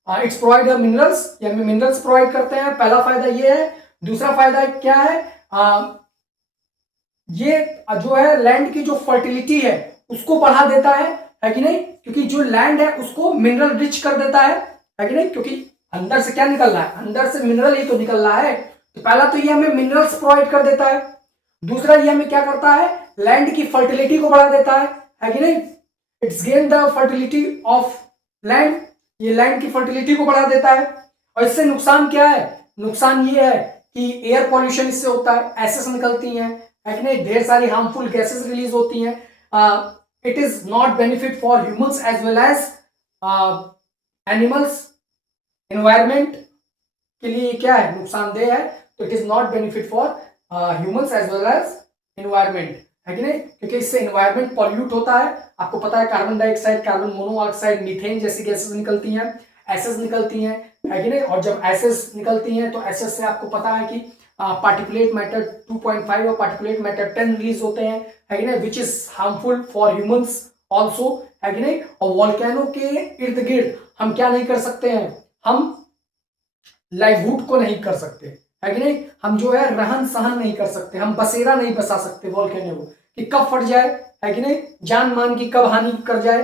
इट्स प्रोवाइड मिनरल्स, ये हमें मिनरल्स प्रोवाइड करते हैं, पहला फायदा ये है। दूसरा फायदा क्या है, ये जो है लैंड की जो फर्टिलिटी है उसको बढ़ा देता है कि नहीं, क्योंकि जो लैंड है उसको मिनरल रिच कर देता है कि नहीं, क्योंकि अंदर से क्या निकल रहा है, अंदर से मिनरल ही तो निकल रहा है। तो पहला तो ये हमें मिनरल्स प्रोवाइड कर देता है, दूसरा ये हमें क्या करता है, लैंड की फर्टिलिटी को बढ़ा देता है कि नहीं। It's gain the fertility of land, ये लैंड की फर्टिलिटी को बढ़ा देता है। और इससे नुकसान क्या है, नुकसान ये है कि एयर पॉल्यूशन इससे होता है, एसेस निकलती हैं, है कि नहीं, ढेर सारी हार्मफुल गैसेस रिलीज होती हैं। It is not benefit for humans as well as animals, environment के लिए क्या है, नुकसानदेह है। तो it is not benefit for humans as well as environment, है कि नहीं, क्योंकि इससे एनवायरमेंट पॉल्यूट होता है। आपको पता है carbon dioxide, carbon monoxide, methane जैसी गैसेस निकलती हैं, एसेस निकलती हैं, है कि नहीं। और जब एसेस निकलती हैं तो एसेस से आपको पता है कि पार्टिकुलेट मैटर 2.5 और पार्टिकुलेट मैटर 10 रिलीज होते हैं, है कि नहीं, which is harmful for humans also, है कि नहीं। और वोल्केनो के इर्द गिर्द हम क्या नहीं कर सकते हैं, हम लाइवहुड को नहीं कर सकते, है कि नहीं, हम जो है रहन सहन नहीं कर सकते, हम बसेरा नहीं बसा सकते वोल्केनो को, कि कब फट जाए, है कि नहीं, जान मान की कब हानि कर जाए।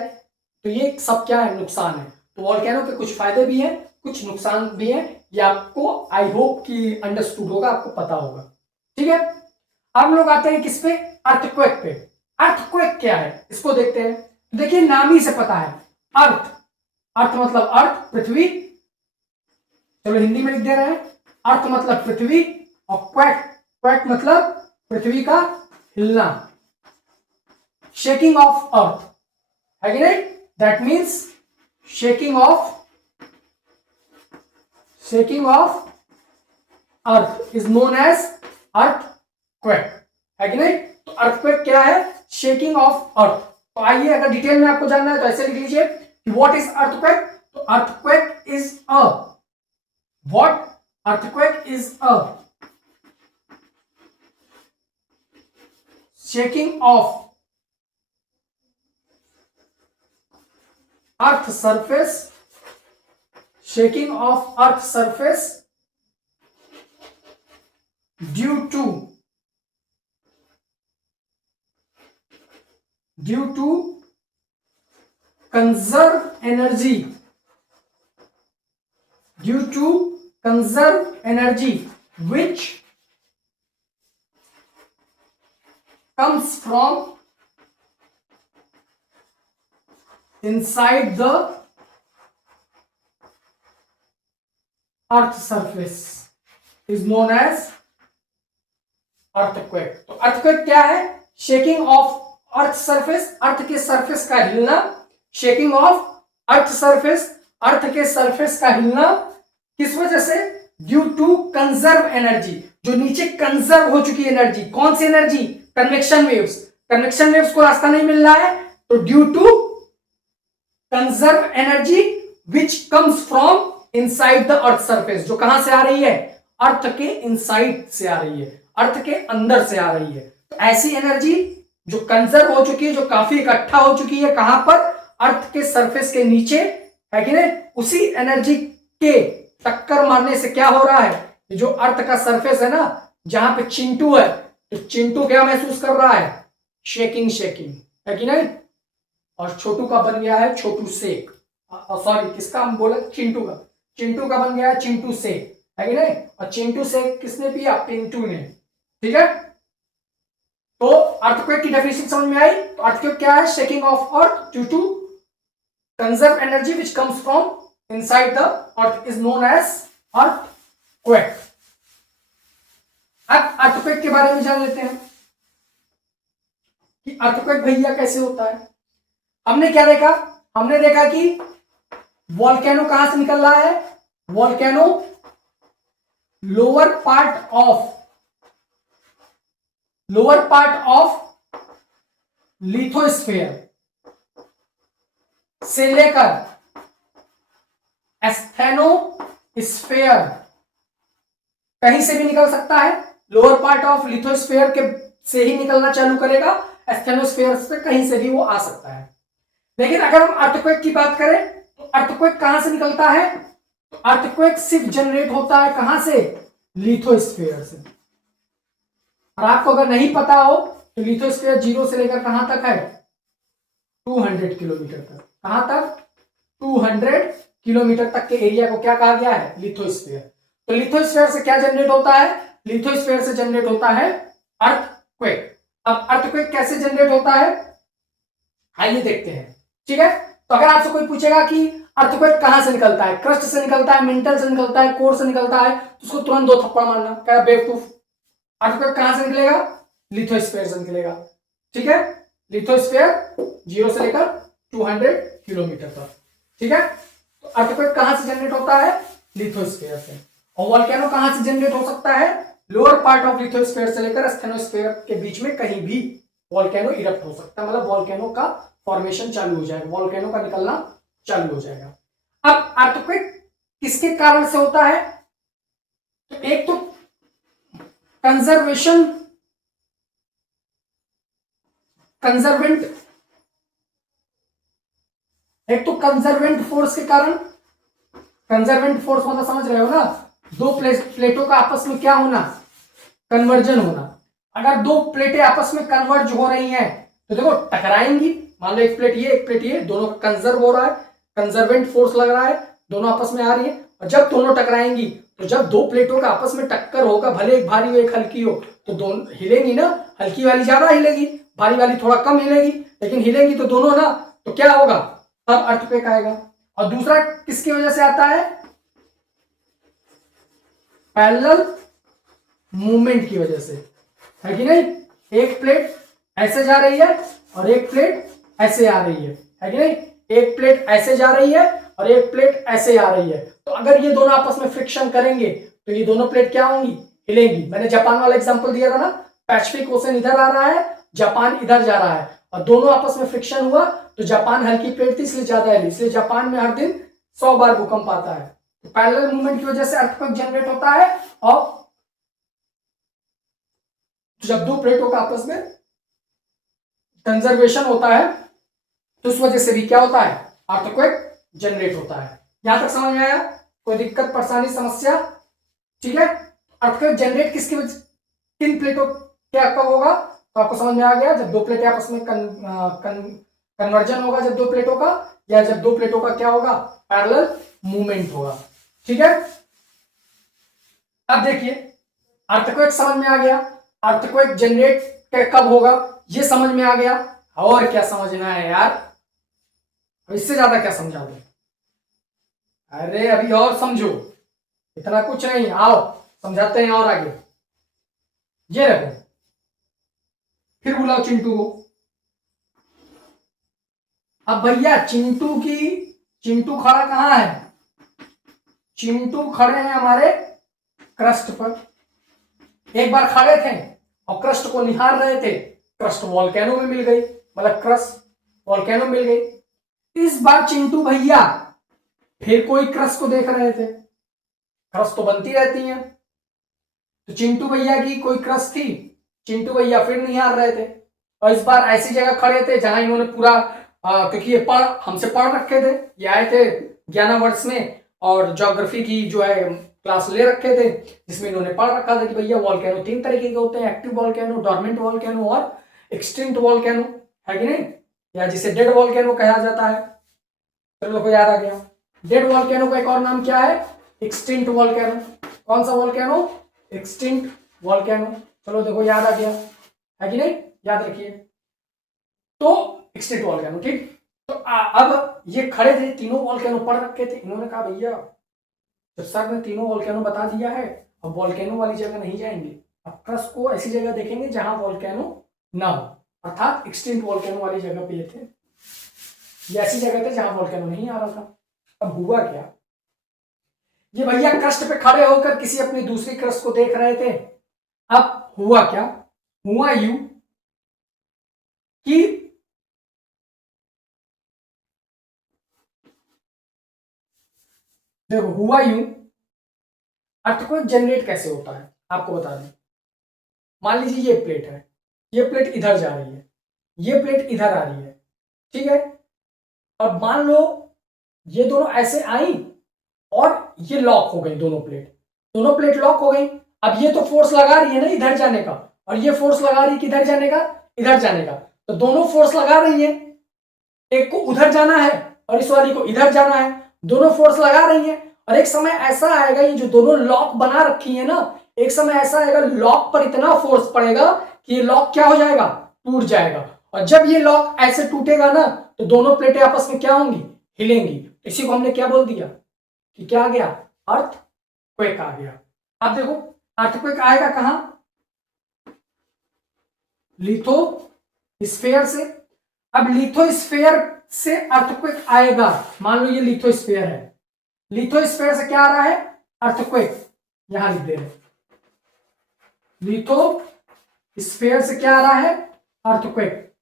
तो ये सब क्या है, नुकसान है। तो वोल्केनो के कुछ फायदे भी हैं, कुछ नुकसान भी हैं, ये आपको आई होप कि अंडरस्टूड होगा, आपको पता होगा। ठीक है, अब हम लोग आते हैं किस पे, अर्थक्वेक पे। अर्थक्वेक क्या है इसको देखते हैं। देखिए नाम ही से पता है, अर्थ, अर्थ मतलब अर्थ, पृथ्वी, चलो हिंदी में लिख दे रहे हैं, अर्थ मतलब पृथ्वी, और क्वैक, क्वैक मतलब पृथ्वी का हिलना, शेकिंग ऑफ अर्थ, है कि नहीं, that means shaking of earth is known as earthquake, है कि नहीं। तो अर्थक्वेक क्या है, शेकिंग ऑफ अर्थ। तो आइए अगर डिटेल में आपको जानना है तो ऐसे लिख लीजिए कि व्हाट इज अर्थक्वेक। तो earthquake is a, what earthquake is a shaking of earth surface, shaking of earth surface due to conserve energy, due to conserve energy which comes from inside the earth surface is known as earthquake। तो earthquake क्या है, shaking of earth surface, earth के surface का हिलना, shaking of earth surface, earth के surface का हिलना, किस वजह से, ड्यू टू कंजर्व एनर्जी, जो नीचे कंजर्व हो चुकी एनर्जी, कौन सी energy, convection waves, convection waves को रास्ता नहीं मिल रहा है, तो due to conserve energy which comes from inside the earth surface, जो कहां से आ रही है, अर्थ के इनसाइड से आ रही है, अर्थ के अंदर से आ रही है। तो ऐसी एनर्जी जो कंजर्व हो चुकी है, जो काफी इकट्ठा हो चुकी है, कहां पर, अर्थ के सरफेस के नीचे, है कि नहीं, उसी एनर्जी के टक्कर मारने से क्या हो रहा है, जो अर्थ का सरफेस है ना, जहां पे चिंटू है, तो चिंटू क्या महसूस कर रहा है, शेकिंग शेकिंग, है कि नहीं। और छोटू का बन गया है छोटू शेक, सॉरी किसका हम बोले, चिंटू का, चिंटू का बन गया है चिंटू शेक, है कि नहीं। और चिंटू शेक किसने पिया, पिंटू ने, ठीक है। तो अर्थक्वेक की डेफिनेशन समझ में आई। तो अर्थक्वेक क्या है, shaking of earth due to conserve energy which comes from inside the earth is known as earthquake. अब अर्थक्वेक के बारे में जान लेते हैं कि अर्थक्वेक भैया कैसे होता है। हमने क्या देखा, हमने देखा कि वॉल्केनो कहां से निकल रहा है, volcano lower part of lithosphere से लेकर एस्थेनोस्फीयर, कहीं से भी निकल सकता है। लोअर पार्ट ऑफ लिथोस्फीयर के से ही निकलना चालू करेगा, एस्थेनोस्फीयर से कहीं से भी वो आ सकता है। लेकिन अगर हम अर्थक्वेक की बात करें तो अर्थक्वेक कहां से निकलता है, तो अर्थक्वेक सिर्फ जनरेट होता है कहां से, लिथोस्फीयर से। और आपको अगर नहीं पता हो तो लिथोस्फीयर 0 से लेकर कहां तक है, 200 किलोमीटर तक। कहां तक, 200 किलोमीटर तक के एरिया को क्या कहा गया है, लिथोस्फीयर। तो लिथोस्फीयर से क्या जनरेट होता है, लिथोस्फीयर से जनरेट होता है अर्थक्वेक। अब अर्थक्वेक कैसे जनरेट होता है, आइए देखते हैं, ठीक है। तो अगर आपसे कोई पूछेगा कि अर्थक्वेक कहां से निकलता है, क्रस्ट से निकलता है, मेंटल से निकलता है, कोर से निकलता है, तो उसको तुरंत 2 थप्पड़ मारना, क्या बेवकूफ। अर्थक्वेक कहां से निकलेगा, लिथोस्फीयर से निकलेगा, ठीक है। लिथोस्फीयर 0 से लेकर 200 किलोमीटर तक, ठीक है। तो अर्थक्वेक कहां से जनरेट होता है, लिथोस्फीयर से। और वॉल्केनो कहां से जनरेट हो सकता है, लोअर पार्ट ऑफ लिथोस्फीयर से लेकर एस्थेनोस्फीयर के बीच में कहीं भी वॉल्केनो इरप्ट हो सकता है, मतलब वॉल्केनो का फॉर्मेशन चालू हो जाएगा, वॉल्केनो का निकलना चालू हो जाएगा। अब अर्थक्वेक किसके कारण से होता है, तो एक तो कंजर्वेंट फोर्स के कारण, कंजर्वेंट फोर्स मतलब समझ रहे हो ना, दो प्लेटों का आपस में क्या होना, कन्वर्जन होना। अगर दो प्लेटें आपस में कन्वर्ज हो रही हैं तो देखो टकराएंगी, मान लो एक प्लेट ये एक प्लेट ये, दोनों का कंजर्व हो रहा है, कंजर्वेंट फोर्स लग रहा है, दोनों आपस में आ रही है। और जब दोनों टकराएंगी तो जब दो प्लेटों का आपस में टक्कर होगा, भले एक भारी हो एक हल्की हो, तो दोनों हिलेंगी ना, हल्की वाली ज्यादा हिलेगी, भारी वाली थोड़ा कम हिलेगी, लेकिन हिलेंगी तो दोनों ना, तो क्या होगा, तब अर्थक्वेक आएगा। और दूसरा किसकी वजह से आता है, पैरेलल मूवमेंट की वजह से, है कि नहीं। एक प्लेट ऐसे जा रही है और एक प्लेट ऐसे आ रही है कि नहीं। एक प्लेट ऐसे जा रही है और एक प्लेट ऐसे आ रही है, तो अगर ये दोनों आपस में फ्रिक्शन करेंगे तो ये दोनों प्लेट क्या होंगी, हिलेंगी। मैंने जापान वाला एग्जांपल दिया था ना, पैसिफिक ओशन इधर आ रहा है, जापान इधर जा रहा है, और दोनों आपस में फ्रिक्शन हुआ तो जापान हल्की प्लेट थी इसलिए ज्यादा हिली, इसलिए जापान में हर दिन 100 बार भूकंप आता है। तो पैरेलल मूवमेंट की वजह से अर्थक्वेक जनरेट होता है। और जब दो प्लेटों का आपस में कंजर्वेशन होता है तो उस वजह से भी क्या होता है, अर्थक्वेक जनरेट होता है। यहां तक समझ में आया, कोई दिक्कत परेशानी समस्या, ठीक है। अर्थक्वेक जनरेट किसकी वजह, किन प्लेटों क्या कब होगा, तो आपको समझ में आ गया, जब दो प्लेटें आपस में कन्वर्जन होगा, जब दो प्लेटों का, या जब दो प्लेटों का क्या होगा, पैरेलल मूवमेंट होगा, ठीक है। अब देखिए अर्थक्वेक समझ में आ गया, अर्थक्वेक जनरेट कब होगा ये समझ में आ गया, और क्या समझना है यार, अब इससे ज्यादा क्या समझा दो, अरे अभी और समझो, इतना कुछ नहीं, आओ समझाते हैं और आगे। ये रखो, फिर बुलाओ चिंटू को। अब भैया चिंटू खड़ा कहां है, चिंटू खड़े हैं हमारे क्रस्ट पर। एक बार खड़े थे और क्रस्ट को निहार रहे थे, क्रस्ट वॉल्केनो में मिल गई, मतलब क्रस्ट वॉल्केनो मिल गई। इस बार चिंटू भैया फिर कोई क्रश को देख रहे थे। क्रश तो बनती रहती है, तो चिंटू भैया की कोई क्रश थी, चिंटू भैया फिर निहार रहे थे। और इस बार ऐसी जगह खड़े थे जहां इन्होंने पूरा क्योंकि ये हमसे पढ़ रखे थे, ये आए थे ज्ञानावर्स में और ज्योग्राफी की जो है क्लास ले रखे थे, जिसमें इन्होंने पढ़ रखा था कि भैया वॉल्केनो 3 तरीके के होते हैं, एक्टिव वॉल्केनो, डोरमेंट वॉल्केनो और एक्सटिंक्ट वॉल्केनो, है कि नहीं, या जिसे डेड वॉल्केनो कहा जाता है। चलो देखो याद आ गया। डेड वॉल्केनो का एक और नाम क्या है? Extinct volcano. कौन सा वॉल्केनो? Extinct volcano. चलो देखो याद आ गया, है कि नहीं, याद रखिए। तो एक्सटिंक्ट वॉल्केनो, ठीक। तो अब ये खड़े थे, तीनों वॉल्केनो पढ़ रखे थे। इन्होंने कहा भैया जब सर ने तीनों वॉल्केनो बता दिया है, अब वॉल्केनो वाली जगह नहीं जाएंगे, अब क्रस्ट को ऐसी जगह देखेंगे जहां वॉल्केनो ना हो, अर्थात एक्सटिंक्ट वॉल्केनो वाली जगह पे ये थे, ये ऐसी जगह थे जहां वॉल्केनो नहीं आ रहा था। अब हुआ क्या, ये भैया क्रस्ट पे खड़े होकर किसी अपनी दूसरी क्रस्ट को देख रहे थे। अब हुआ क्या, हुआ यूं कि देखो हुआ यूं, अर्थक्वेक जनरेट कैसे होता है आपको बता दें। मान लीजिए ये प्लेट है, ये प्लेट इधर जा रही है, ये प्लेट इधर आ रही है, ठीक है। अब मान लो ये दोनों ऐसे आई और ये लॉक हो गई, दोनों प्लेट लॉक हो गई। अब ये तो फोर्स लगा रही है ना इधर जाने का, और ये फोर्स लगा रही है किधर जाने का, इधर जाने का। तो दोनों फोर्स लगा रही है, एक को उधर जाना है और इस वाली को इधर जाना है, दोनों फोर्स लगा रही है। और एक समय ऐसा आएगा, ये जो दोनों लॉक बना रखी है ना, एक समय ऐसा आएगा लॉक पर इतना फोर्स पड़ेगा कि ये लॉक क्या हो जाएगा, टूट जाएगा। और जब ये लॉक ऐसे टूटेगा ना, तो दोनों प्लेटें आपस में क्या होंगी, हिलेंगी। इसी को हमने क्या बोल दिया कि क्या आ गया, अर्थक्वेक आ गया। अब देखो अर्थक्वेक आएगा कहां, लिथोस्फीयर से। अब लिथोस्फीयर से अर्थक्वेक आएगा, मान लो ये लिथोस्फीयर है, लिथोस्फीयर से क्या आ रहा है, अर्थक्वेक, यहां लिख दे रहे, लिथोस्फीयर से क्या आ रहा है, अर्थक्वेक।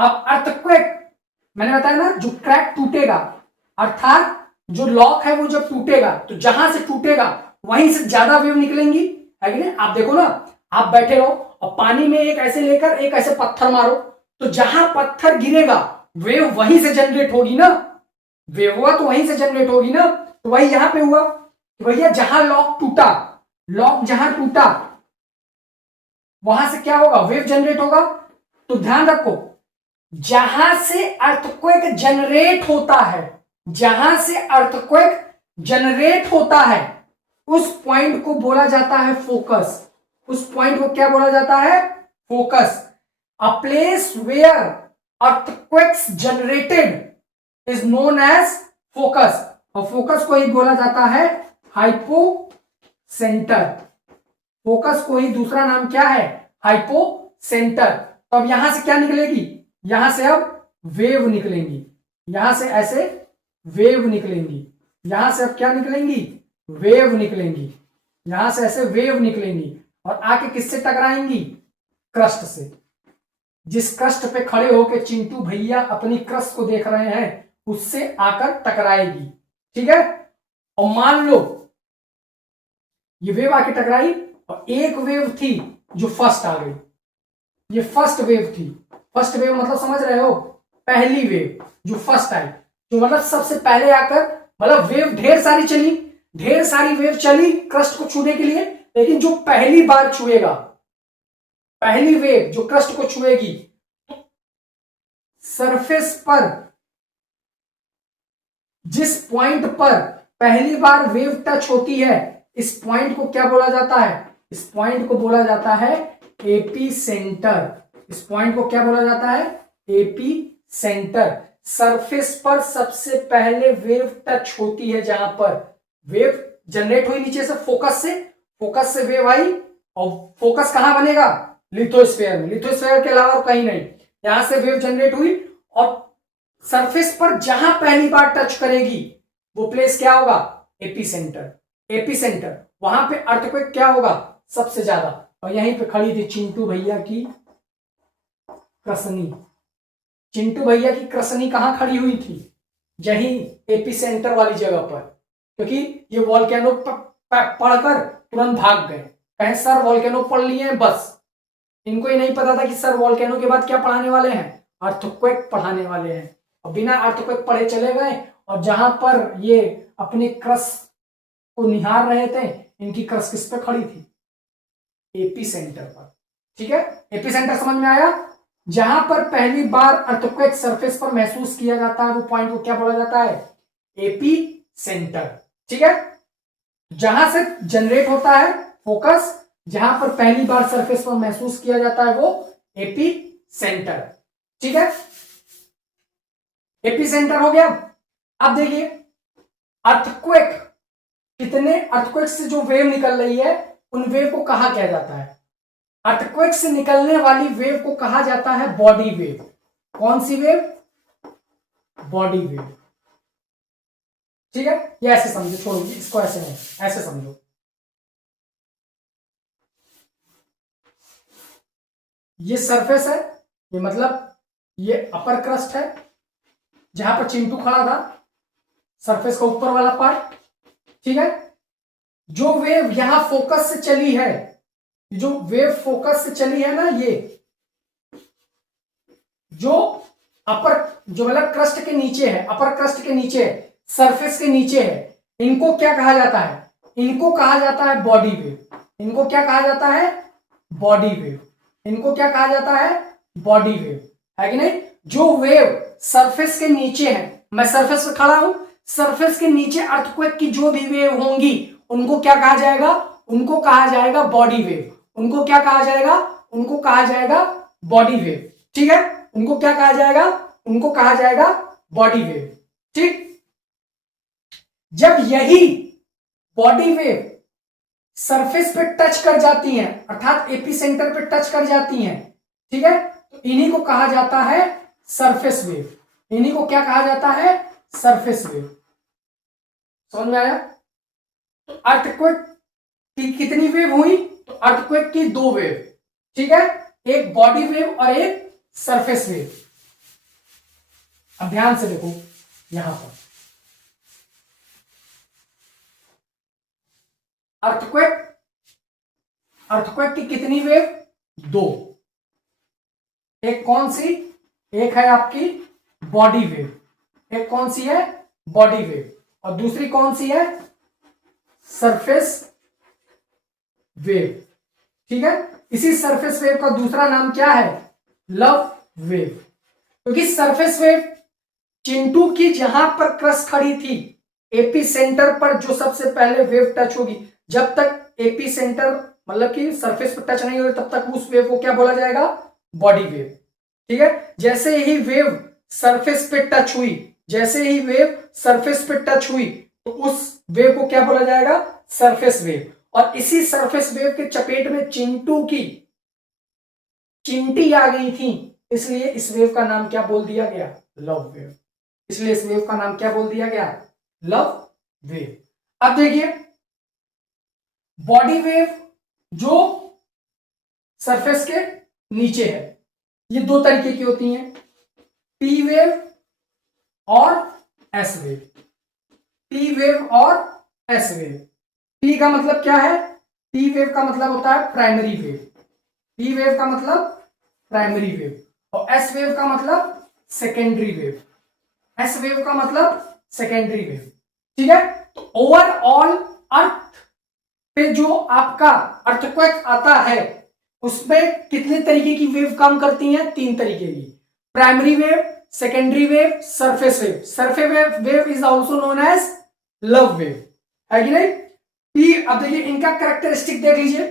अब अर्थक्वेक मैंने बताया ना, जो क्रैक टूटेगा, अर्थात जो लॉक है वो जब टूटेगा तो जहां से टूटेगा वहीं से ज्यादा वेव निकलेंगी, है कि नहीं। आप देखो ना, आप बैठे रहो और पानी में एक ऐसे लेकर एक ऐसे पत्थर मारो, तो जहां पत्थर गिरेगा वेव वहीं से जनरेट होगी ना, वेव हुआ तो वहीं से जनरेट होगी ना। तो वही यहां पे हुआ कि भैया जहां लॉक टूटा, लॉक जहां टूटा वहां से क्या होगा, वेव जनरेट होगा। तो ध्यान रखो, जहां से अर्थक्वेक जनरेट होता है, जहां से अर्थक्वेक जनरेट होता है उस पॉइंट को बोला जाता है फोकस। उस पॉइंट को क्या बोला जाता है, focus. A place where earthquakes generated is known as focus, और फोकस को ही बोला जाता है हाइपो सेंटर। फोकस को ही दूसरा नाम क्या है, हाइपो सेंटर। तो अब यहां से क्या निकलेगी, यहां से अब वेव निकलेंगी, यहां से ऐसे वेव निकलेंगी, यहां से अब क्या निकलेंगी, वेव निकलेंगी, यहां से ऐसे वेव निकलेंगी और आके किससे टकराएंगी, क्रस्ट से। जिस क्रस्ट पे खड़े होकर चिंटू भैया अपनी क्रस्ट को देख रहे हैं उससे आकर टकराएगी, ठीक है। और मान लो ये वेव आके टकराई और एक वेव थी जो फर्स्ट आ गई, ये फर्स्ट वेव थी। फर्स्ट वेव मतलब समझ रहे हो, पहली वेव जो फर्स्ट आई, जो मतलब सबसे पहले आकर, मतलब वेव ढेर सारी चली, ढेर सारी वेव चली क्रस्ट को छूने के लिए, लेकिन जो पहली बार छुएगा, पहली वेव जो क्रस्ट को छुएगी, सरफेस पर जिस पॉइंट पर पहली बार वेव टच होती है, इस पॉइंट को क्या बोला जाता है, इस पॉइंट को बोला जाता है एपी सेंटर। इस पॉइंट को क्या बोला जाता है, एपी सेंटर। सरफेस पर सबसे पहले वेव टच होती है, जहां पर वेव जनरेट हुई नीचे से, फोकस से वेव आई, और फोकस कहां बनेगा, लिथोस्फीयर में, लिथोस्फीयर के अलावा कहीं नहीं। यहां से वेव जनरेट हुई और सरफेस पर जहां पहली बार टच करेगी वो प्लेस क्या होगा, एपी सेंटर। एपी सेंटर वहां पे अर्थक्वेक क्या होगा, सबसे ज्यादा। और यहीं पे खड़ी थी चिंटू भैया की क्रसनी। चिंटू भैया की क्रसनी कहां खड़ी हुई थी, यही एपी सेंटर वाली जगह पर, क्योंकि ये वॉल्केनो पढ़कर तुरंत भाग गए, कहें सर वॉल्केनो पढ़ लिए हैं बस। इनको ही नहीं पता था कि सर वॉल्केनो के बाद क्या पढ़ाने वाले हैं, अर्थक्वेक पढ़ाने वाले हैं। और बिना अर्थक्वेक पढ़े चले गए, और जहां पर ये अपने क्रस्ट को निहार रहे थे, इनकी क्रस्ट किस पे खड़ी थी, एपी सेंटर पर। ठीक है, एपी सेंटर समझ में आया। जहां पर पहली बार अर्थक्वेक सरफेस पर महसूस किया जाता है वो पॉइंट को क्या बोला जाता है, एपी सेंटर। ठीक है, जहां से जनरेट होता है फोकस, जहां पर पहली बार सरफेस पर महसूस किया जाता है वो एपी सेंटर। ठीक है, एपी सेंटर हो गया। अब देखिए अर्थक्वेक, कितने अर्थक्वेक से जो वेव निकल रही है उन वेव को कहा क्या जाता है, अर्थक्वेक से निकलने वाली वेव को कहा जाता है बॉडी वेव। कौन सी वेव, बॉडी वेव। ठीक है, ये ऐसे समझो, छोड़ो इसको, ऐसे नहीं, ऐसे समझो। ये सरफेस है, ये मतलब ये अपर क्रस्ट है जहां पर चिंटू खड़ा था, सरफेस का ऊपर वाला पार्ट। ठीक है, जो वेव यहां फोकस से चली है, जो वेव फोकस से चली है ना, ये जो अपर, जो मतलब क्रस्ट के नीचे है, अपर क्रस्ट के नीचे है, सरफेस के नीचे है, इनको क्या कहा जाता है, इनको कहा जाता है बॉडी वेव। इनको क्या कहा जाता है, बॉडी वेव। इनको क्या कहा जाता है, बॉडी वेव, है कि नहीं। जो वेव सरफेस के नीचे है, मैं सरफेस पे खड़ा हूं, सरफेस के नीचे अर्थक्वेक की जो भी वेव होंगी उनको क्या कहा जाएगा, उनको कहा जाएगा बॉडी वेव। उनको क्या कहा जाएगा, उनको कहा जाएगा बॉडी वेव। ठीक है, उनको क्या कहा जाएगा, उनको कहा जाएगा बॉडी वेव। ठीक, जब यही बॉडी वेव सरफेस पे टच कर जाती हैं, अर्थात एपी सेंटर पे टच कर जाती हैं, ठीक है, तो इन्हीं को कहा जाता है सरफेस वेव। इन्हीं को क्या कहा जाता है, सरफेस वेव। समझ में आया। तो अर्थक्वेक की कितनी वेव हुई, तो अर्थक्वेक की दो वेव। ठीक है, एक बॉडी वेव और एक सरफेस वेव। अब ध्यान से देखो यहां पर अर्थक्वेक, अर्थक्वेक की कितनी वेव, दो। एक कौन सी, एक है आपकी बॉडी वेव, एक कौन सी है, बॉडी वेव, और दूसरी कौन सी है, सरफेस वेव। ठीक है, इसी सरफेस वेव का दूसरा नाम क्या है, लव वेव। क्योंकि सरफेस वेव चिंटू की जहां पर क्रस्ट खड़ी थी, एपी सेंटर पर जो सबसे पहले वेव टच होगी, जब तक एपी सेंटर मतलब कि सरफेस पर टच नहीं होगी तब तक उस वेव को क्या बोला जाएगा, बॉडी वेव। ठीक है, जैसे ही वेव सरफेस पे टच हुई, जैसे ही वेव सरफेस पे टच हुई, तो उस वेव को क्या बोला जाएगा, सरफेस वेव। और इसी सरफेस वेव के चपेट में चिंटू की चिंटी आ गई थी, इसलिए इस वेव का नाम क्या बोल दिया गया, लव वेव। इसलिए इस वेव का नाम क्या बोल दिया गया, लव वेव। अब देखिए बॉडी वेव जो सरफेस के नीचे है, ये दो तरीके की होती हैं, पी वेव और एस वेव। पी वेव और एस वेव। पी का मतलब क्या है, पी वेव का मतलब होता है प्राइमरी वेव। पी वेव का मतलब प्राइमरी वेव, और एस वेव का मतलब सेकेंडरी वेव। एस वेव का मतलब सेकेंडरी वेव। ठीक है, तो ओवरऑल अर्थ पे जो आपका अर्थक्वेक आता है उसमें कितने तरीके की वेव काम करती हैं, तीन तरीके की, primary wave, secondary wave, surface wave. Surface wave is also known as love wave, है कि नहीं। पी, अब देखिए इनका कैरेक्टरिस्टिक देख लीजिए।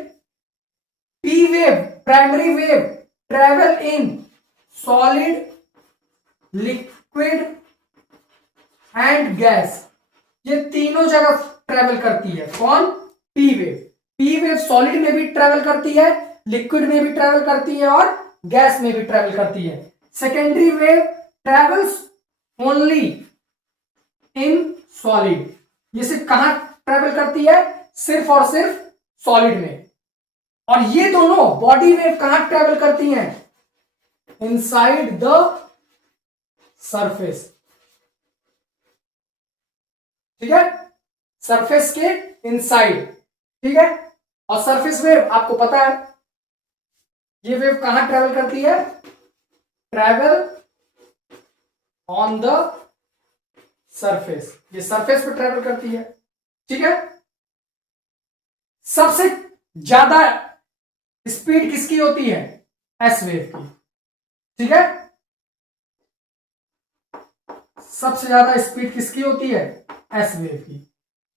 P wave, primary wave travel in solid, liquid and gas, ये तीनों जगह ट्रेवल करती है। कौन, P wave. P wave solid में भी ट्रेवल करती है, लिक्विड में भी ट्रेवल करती है और गैस में भी ट्रेवल करती है। Secondary wave travels only in solid, ये सिर्फ कहां ट्रेवल करती है, सिर्फ और सिर्फ सॉलिड में। और ये दोनों बॉडी वेव कहां ट्रेवल करती हैं, इनसाइड द सरफेस। ठीक है, सरफेस के इनसाइड, ठीक है। और सरफेस वेव आपको पता है ये वेव कहां ट्रेवल करती है, ट्रेवल ऑन द सरफेस, ये सरफेस पे ट्रेवल करती है, ठीक है। सबसे ज्यादा स्पीड किसकी होती है, एस वेव की, ठीक है। सबसे ज्यादा स्पीड किसकी होती है, एस वेव की,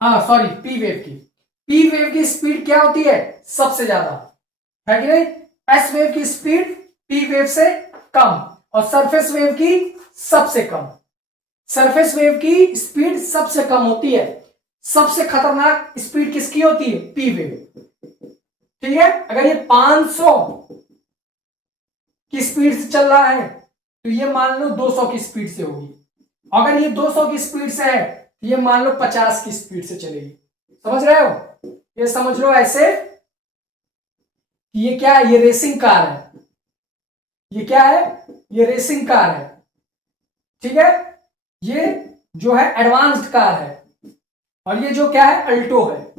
हाँ सॉरी पी वेव की। पी वेव की स्पीड क्या होती है, सबसे ज्यादा, है कि नहीं। एस वेव की स्पीड पी वेव से कम और सरफेस वेव की सबसे कम। सरफेस वेव की स्पीड सबसे कम होती है, सबसे खतरनाक स्पीड किसकी होती है, पी वेव, ठीक है। अगर ये 500 की स्पीड से चल रहा है तो ये मान लो 200 की स्पीड से होगी। अगर ये 200 की स्पीड से है तो ये मान लो 50 की स्पीड से चलेगी। समझ रहे हो, ये समझ लो ऐसे कि ये क्या है, ये रेसिंग कार है, ये क्या है, ये रेसिंग कार है, ठीक है। ये जो है एडवांस्ड कार है और ये जो क्या है अल्टो है,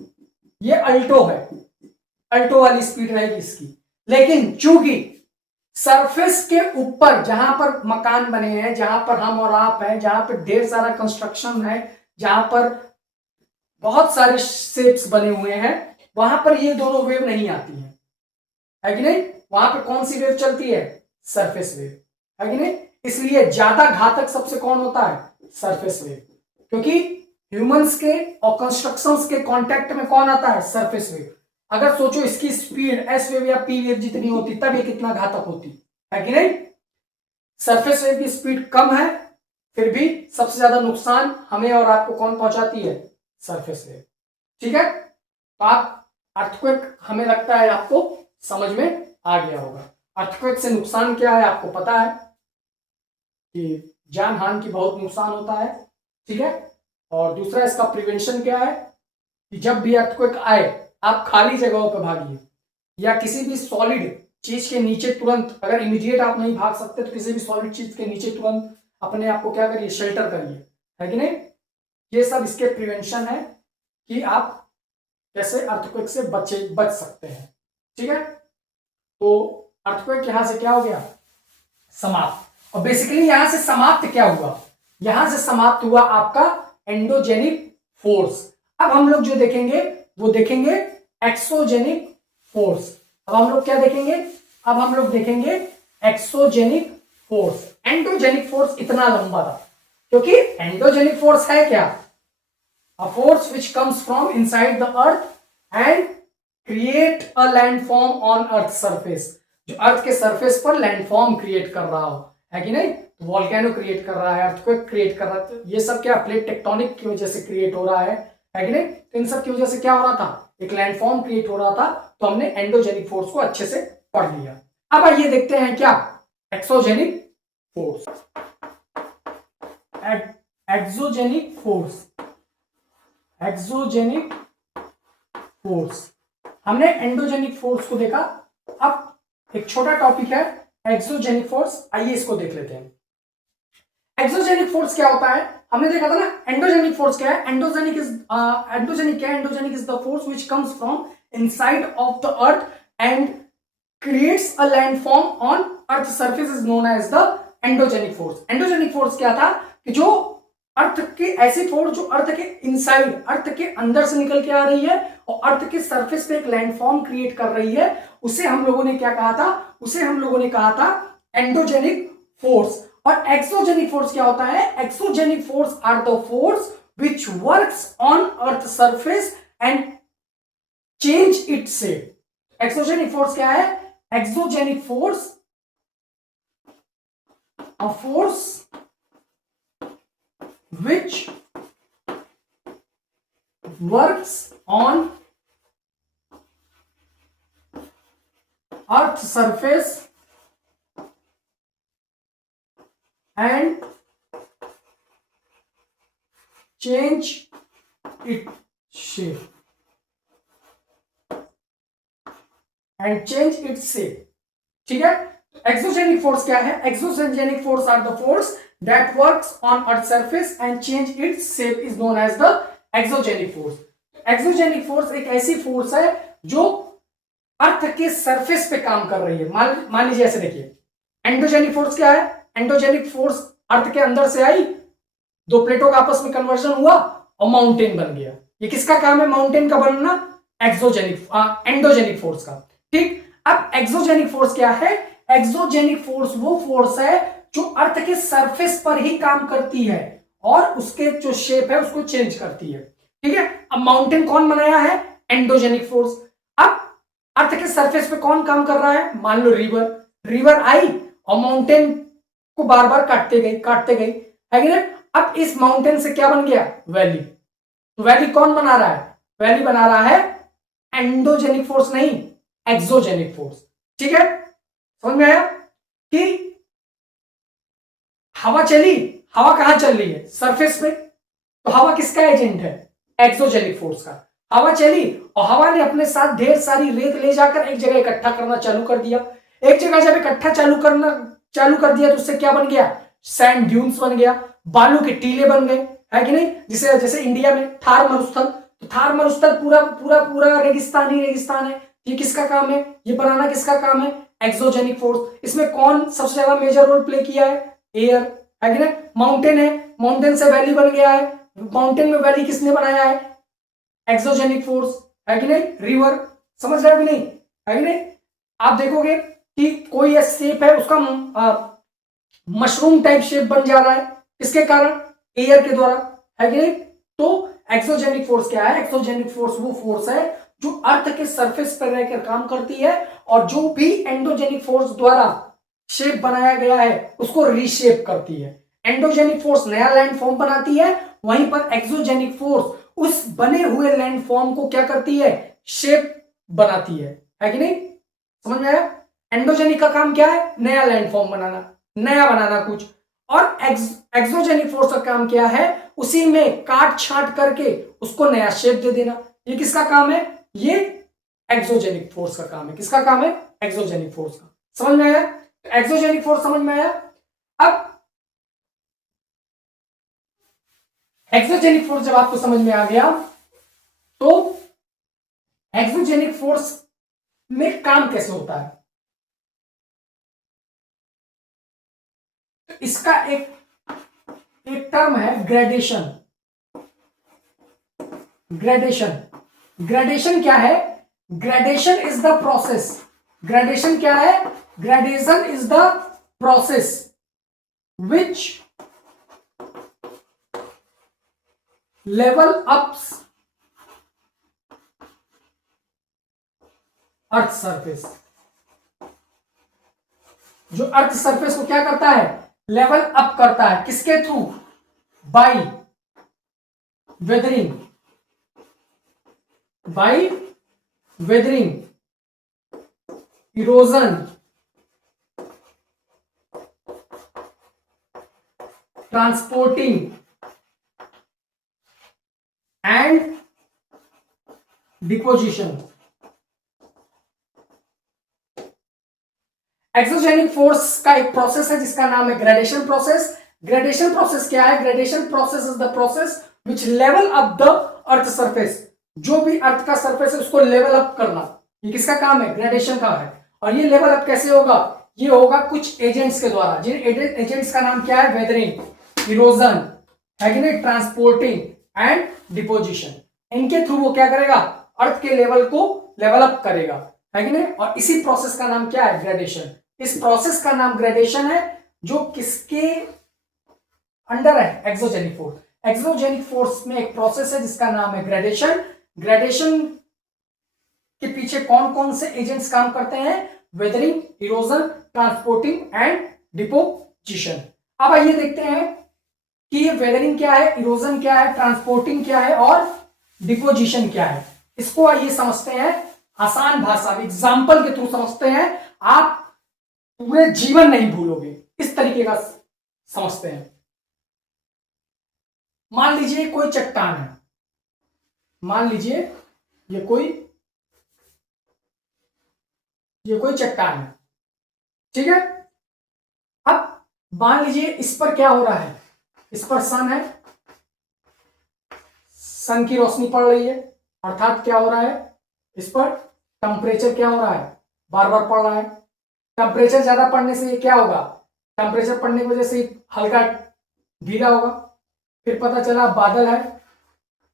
ये अल्टो है, अल्टो वाली स्पीड रहेगी इसकी। लेकिन चूंकि सरफेस के ऊपर जहां पर मकान बने हैं, जहां पर हम और आप हैं, जहां पर ढेर सारा कंस्ट्रक्शन है, जहां पर बहुत सारे शेप्स बने हुए हैं, वहां पर ये दोनों वेव नहीं आती है कि नहीं। वहां पर कौन सी वेव चलती है, सरफेस वेव, है कि नहीं। इसलिए ज्यादा घातक सबसे कौन होता है, सरफेस वेव, क्योंकि ह्यूमंस के और कंस्ट्रक्शंस के कांटेक्ट में कौन आता है, सरफेस वेव। अगर सोचो इसकी स्पीड एस वेव या पी वेव जितनी होती तब ये कितना घातक होती, है कि नहीं। सरफेस वेव की स्पीड कम है, फिर भी सबसे ज्यादा नुकसान हमें और आपको कौन पहुंचाती है, सरफेस वेव, ठीक है। तो आप अर्थक्वेक हमें लगता है आपको समझ में आ गया होगा। अर्थक्वेक से नुकसान क्या है आपको पता है कि जान हानि की बहुत नुकसान होता है, ठीक है। और दूसरा इसका प्रिवेंशन क्या है कि जब भी अर्थक्वेक आए आप खाली जगहों पर भागिए या किसी भी सॉलिड चीज के नीचे तुरंत, अगर इमीडिएट आप नहीं भाग सकते तो किसी भी सॉलिड चीज के नीचे तुरंत अपने आप को क्या करिए, शेल्टर करिए, है कि नहीं। ये सब इसके प्रिवेंशन है कि आप कैसे अर्थक्वेक से बच सकते हैं, ठीक है। तो अर्थक्वेक यहां से क्या हो गया, समाप्त। और बेसिकली यहां से समाप्त क्या हुआ, यहां से समाप्त हुआ आपका एंडोजेनिक फोर्स। अब हम लोग जो देखेंगे वो देखेंगे एक्सोजेनिक फोर्स। अब हम लोग क्या देखेंगे, अब हम लोग देखेंगे एक्सोजेनिक फोर्स। एंडोजेनिक फोर्स इतना लंबा था क्योंकि एंडोजेनिक फोर्स है क्या, a force which comes from inside the earth and create a landform on earth surface, जो अर्थ के सरफेस पर लैंडफॉर्म क्रिएट कर रहा हो, है कि नहीं। तो वॉल्केनो क्रिएट कर रहा है, अर्थक्वेक क्रिएट कर रहा है, तो ये सब क्या प्लेट टेक्टोनिक की वजह से क्रिएट हो रहा है कि नहीं। तो इन सब की वजह से क्या हो रहा था, एक लैंडफॉर्म क्रिएट हो रहा था। तो हमने एंडोजेनिक फोर्स को अच्छे से पढ़ लिया। अब आइए देखते हैं क्या exogenic force, exogenic force, exogenic force. हमने एंडोजेनिक फोर्स को देखा, अब एक छोटा टॉपिक है एक्सोजेनिक फोर्स, आइए इसको देख लेते हैं। एक्सोजेनिक फोर्स क्या होता है, हमने देखा था ना। एंडोजेनिक फोर्स क्या है, एंडोजेनिक क्या है, endogenic is the force which comes from inside of the earth and creates a landform on earth surface is known as the endogenic force. Endogenic force क्या था कि जो अर्थ के ऐसी फोर्स जो अर्थ के इनसाइड, अर्थ के अंदर से निकल के आ रही है और अर्थ के सरफेस पे एक लैंडफॉर्म क्रिएट कर रही है, उसे हम लोगों ने क्या कहा था, उसे हम लोगों ने कहा था एंडोजेनिक फोर्स। और एक्सोजेनिक फोर्स क्या होता है, exogenic force are the force which works on earth surface and change its shape. Exogenic force क्या है, exogenic force a force which works on earth surface and change its shape ठीक है। Exogenic force क्या है, exogenic force are the force that works on earth surface and change its shape is known as the exogenic force. Exogenic force एक ऐसी force है जो अर्थ के surface पे काम कर रही है। मान लीजिए ऐसे देखिए, एंडोजेनिक फोर्स क्या है? एंडोजेनिक फोर्स अर्थ के अंदर से आई, दो प्लेटों का आपस में कन्वर्जन हुआ और माउंटेन बन गया। ये किसका काम है माउंटेन का बनना? एंडोजेनिक फोर्स का। ठीक, अब एक्सोजेनिक फोर्स क्या है? एक्सोजेनिक फोर्स वो फोर्स है जो अर्थ के सरफेस पर ही काम करती है और उसके जो शेप है उसको चेंज करती है। ठीक है, अब माउंटेन कौन बनाया है? Endogenic force. अब अर्थ के सरफेस पे कौन काम कर रहा है? मान लो रिवर, रिवर आई और माउंटेन को बार बार काटते गई, है कि नहीं? अब इस माउंटेन से क्या बन गया? वैली। तो वैली कौन बना रहा है? वैली बना रहा है एंडोजेनिक फोर्स, नहीं एक्सोजेनिक फोर्स। ठीक है, समझ में आया कि हवा चली, हवा कहां चल रही है? सरफेस पे। तो हवा किसका एजेंट है? एक्सोजेनिक फोर्स का। हवा चली और हवा ने अपने साथ ढेर सारी रेत ले जाकर एक जगह इकट्ठा करना चालू कर दिया। एक जगह जब इकट्ठा चालू कर दिया तो उससे क्या बन गया? सैंड ड्यून्स बन गया, बालू के टीले बन गए, है कि नहीं? जिसे जैसे इंडिया में थार मरुस्थल, तो थार मरुस्थल पूरा पूरा पूरा रेगिस्तान ही रेगिस्तान है। ये किसका काम है? ये बनाना किसका काम है? Exogenic force. इसमें कौन सबसे ज्यादा मेजर रोल प्ले किया है? एयर, है कि नहीं? माउंटेन है, माउंटेन से वैली बन गया है, माउंटेन में वैली किसने बनाया है? एक्सोजेनिक फोर्स, है कि नहीं? रिवर, समझ रहे हो कि नहीं? है कि नहीं? आप देखोगे कि कोई शेप है उसका मशरूम टाइप शेप बन जा रहा है, किसके कारण? एयर के द्वारा, है कि नहीं? तो एक्सोजेनिक फोर्स क्या है? एक्सोजेनिक फोर्स वो फोर्स है जो अर्थ के सरफेस पर रहकर काम करती है और जो भी एंडोजेनिक फोर्स द्वारा शेप बनाया गया है उसको रीशेप करती है। एंडोजेनिक फोर्स नया लैंड फॉर्म बनाती है, वहीं पर एक्सोजेनिक फोर्स उस बने हुए लैंड फॉर्म को क्या करती है? शेप बनाती है कि नहीं? समझ में आया? एंडोजेनिक का काम क्या है? नया लैंड फॉर्म बनाना, नया बनाना कुछ। और एक्सोजेनिक फोर्स का काम क्या है? उसी में काट छांट करके उसको नया शेप दे देना। ये किसका काम है? ये एक्सोजेनिक फोर्स का काम है। किसका काम है? एक्सोजेनिक फोर्स का। समझ में आया? एक्सोजेनिक फोर्स समझ में आया? अब एक्सोजेनिक फोर्स जब आपको समझ में आ गया तो एक्सोजेनिक फोर्स में काम कैसे होता है? इसका एक टर्म है ग्रेडेशन। ग्रेडेशन क्या है? Gradation is the process. Gradation क्या है? Gradation is the process which level ups earth surface. जो अर्थ सरफेस को क्या करता है? लेवल अप करता है। किसके through? By weathering, by weathering, erosion, transporting and deposition. Exogenic force का एक प्रोसेस है जिसका नाम है ग्रेडेशन प्रोसेस। ग्रेडेशन प्रोसेस क्या है? Gradation process is the process which level up the earth surface. जो भी अर्थ का सरफेस है उसको लेवल अप करना, ये किसका काम है? ग्रेडेशन का है। और ये लेवल अप कैसे होगा? ये होगा कुछ एजेंट्स के द्वारा, जिन एजेंट्स का नाम क्या है? वेदरिंग, इरोजन, है कि नहीं? Transporting and deposition. इनके थ्रू वो क्या करेगा? अर्थ के लेवल को लेवल अप करेगा, है कि नहीं? और इसी प्रोसेस का नाम क्या है? ग्रेडेशन। इस प्रोसेस का नाम ग्रेडेशन है जो किसके अंडर है? Exogenic force. एक्सोजेनिक फोर्स में एक प्रोसेस है जिसका नाम है ग्रेडेशन। ग्रेडेशन के पीछे कौन कौन से एजेंट्स काम करते हैं? Weathering, erosion, transporting and deposition. अब आइए देखते हैं कि ये वेदरिंग क्या है, इरोजन क्या है, ट्रांसपोर्टिंग क्या है और डिपोजिशन क्या है। इसको आइए समझते हैं आसान भाषा में, एग्जाम्पल के थ्रू समझते हैं। आप पूरे जीवन नहीं भूलोगे, इस तरीके का समझते हैं। मान लीजिए कोई चट्टान है, मान लीजिए ये कोई चट्टान है, ठीक है? अब मान लीजिए इस पर क्या हो रहा है? इस पर सन है, सन की रोशनी पड़ रही है, अर्थात क्या हो रहा है, इस पर टेम्परेचर क्या हो रहा है, बार बार पड़ रहा है। टेम्परेचर ज्यादा पड़ने से ये क्या होगा, टेम्परेचर पड़ने की वजह से हल्का गीला होगा। फिर पता चला बादल है,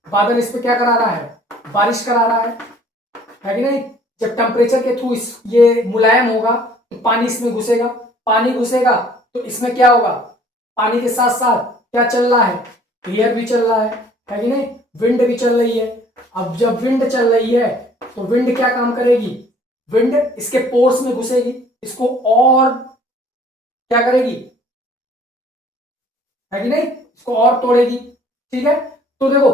बादल इस पे क्या करा रहा है, बारिश करा रहा है कि नहीं। जब टेम्परेचर के थ्रू ये मुलायम होगा तो पानी इसमें घुसेगा, पानी घुसेगा तो इसमें क्या होगा, पानी के साथ साथ क्या चल रहा है, एयर भी चल रहा है कि नहीं, विंड भी चल रही है। अब जब विंड चल रही है तो विंड क्या काम करेगी, विंड इसके पोर्स में घुसेगी, इसको और क्या करेगी, है कि नहीं, इसको और तोड़ेगी। ठीक है, तो देखो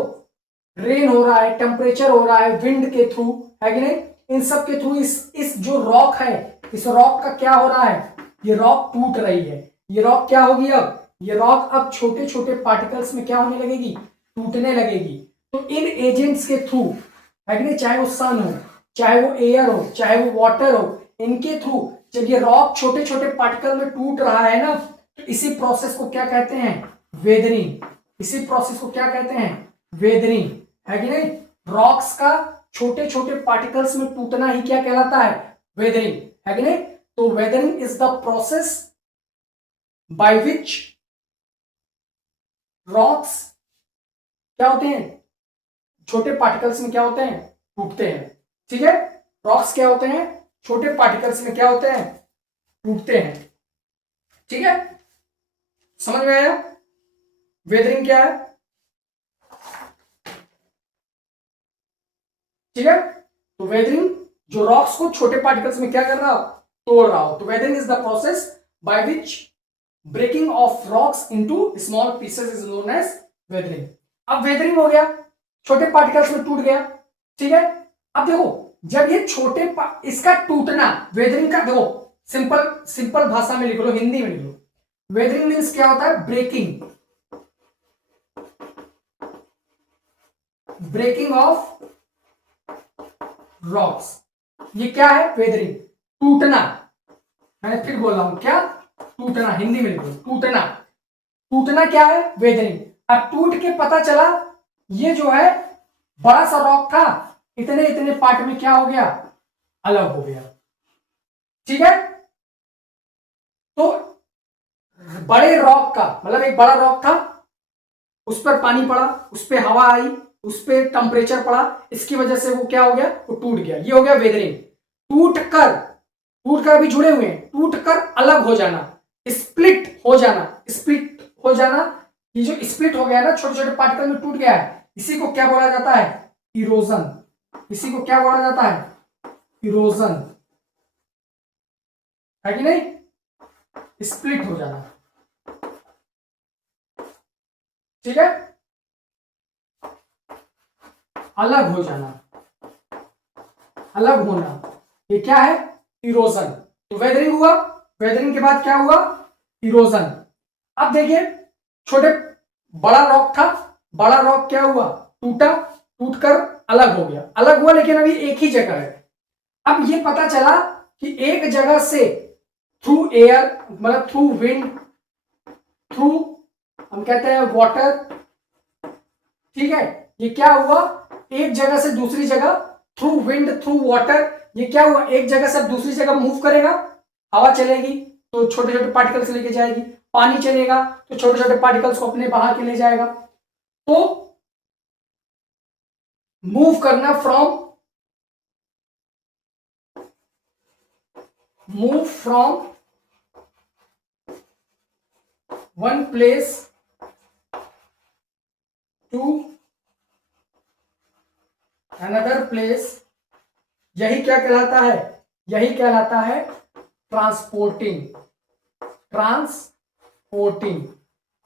रेन हो रहा है, टेम्परेचर हो रहा है विंड के थ्रू, है कि नहीं, इन सब के थ्रू इस जो रॉक है, इस रॉक का क्या हो रहा है, ये रॉक टूट रही है। ये रॉक क्या होगी, अब ये रॉक अब छोटे छोटे पार्टिकल्स में क्या होने लगेगी, टूटने लगेगी। तो इन एजेंट्स के थ्रू, है कि नहीं, चाहे वो सन हो, चाहे वो एयर हो, चाहे वो वाटर हो, इनके थ्रू जब ये रॉक छोटे छोटे पार्टिकल में टूट रहा है ना, तो इसी प्रोसेस को क्या कहते हैं, वेदरिंग। इसी प्रोसेस को क्या कहते हैं, वेदरिंग, है कि नहीं। रॉक्स का छोटे छोटे पार्टिकल्स में टूटना ही क्या कहलाता है, वेदरिंग, है कि नहीं। तो weathering is the process by which rocks क्या होते हैं, छोटे पार्टिकल्स में क्या होते हैं, टूटते हैं। ठीक है, रॉक्स क्या होते हैं, छोटे पार्टिकल्स में क्या होते हैं, टूटते हैं। ठीक है, समझ में आया वेदरिंग क्या है। ठीक है, तो वेदरिंग जो रॉक्स को छोटे पार्टिकल्स में क्या कर रहा हो, तोड़ रहा हो, तो weathering is the process by which breaking of rocks into small pieces is known as weathering. अब वेदरिंग हो गया, छोटे पार्टिकल्स में टूट गया। ठीक है, अब देखो जब ये इसका टूटना, वेदरिंग का देखो सिंपल सिंपल भाषा में लिख लो, हिंदी में लिख लो। वेदरिंग मीन्स क्या होता है, ब्रेकिंग, ब्रेकिंग ऑफ रॉक्स। ये क्या है, वेदरिंग, टूटना। मैंने फिर बोल रहा हूं क्या, टूटना, हिंदी में लिखो टूटना। टूटना क्या है, वेदरिंग। अब टूट के पता चला ये जो है बड़ा सा रॉक था, इतने इतने पार्ट में क्या हो गया, अलग हो गया। ठीक है, तो बड़े रॉक का मतलब एक बड़ा रॉक था, उस पर पानी पड़ा, उस पर हवा आई, उस पर टेम्परेचर पड़ा, इसकी वजह से वो क्या हो गया, वो टूट गया। ये हो गया वेदरिंग। टूट कर अभी जुड़े हुए हैं, टूट कर अलग हो जाना, स्प्लिट हो जाना, स्प्लिट हो जाना। ये जो स्प्लिट हो गया ना, छोटे छोटे पार्टिकल में टूट गया है, इसी को क्या बोला जाता है, इरोजन। इसी को क्या बोला जाता है, इरोजन, है कि नहीं, स्प्लिट हो जाना। ठीक है, अलग हो जाना, अलग होना, ये क्या है, इरोजन। तो वेदरिंग हुआ, वेदरिंग के बाद क्या हुआ, इरोजन। अब देखिए छोटे बड़ा रॉक था, बड़ा रॉक क्या हुआ, टूटा, टूटकर अलग हो गया, अलग हुआ लेकिन अभी एक ही जगह है। अब ये पता चला कि एक जगह से थ्रू एयर मतलब थ्रू विंड, थ्रू हम कहते हैं वाटर, ठीक है, ये क्या हुआ, एक जगह से दूसरी जगह थ्रू विंड थ्रू वाटर, ये क्या हुआ, एक जगह से दूसरी जगह मूव करेगा। हवा चलेगी तो छोटे छोटे पार्टिकल्स लेके जाएगी, पानी चलेगा तो छोटे छोटे पार्टिकल्स को अपने बाहर के ले जाएगा। तो मूव करना from one place to another place, यही क्या कहलाता है, यही कहलाता है ट्रांसपोर्टिंग। ट्रांसपोर्टिंग,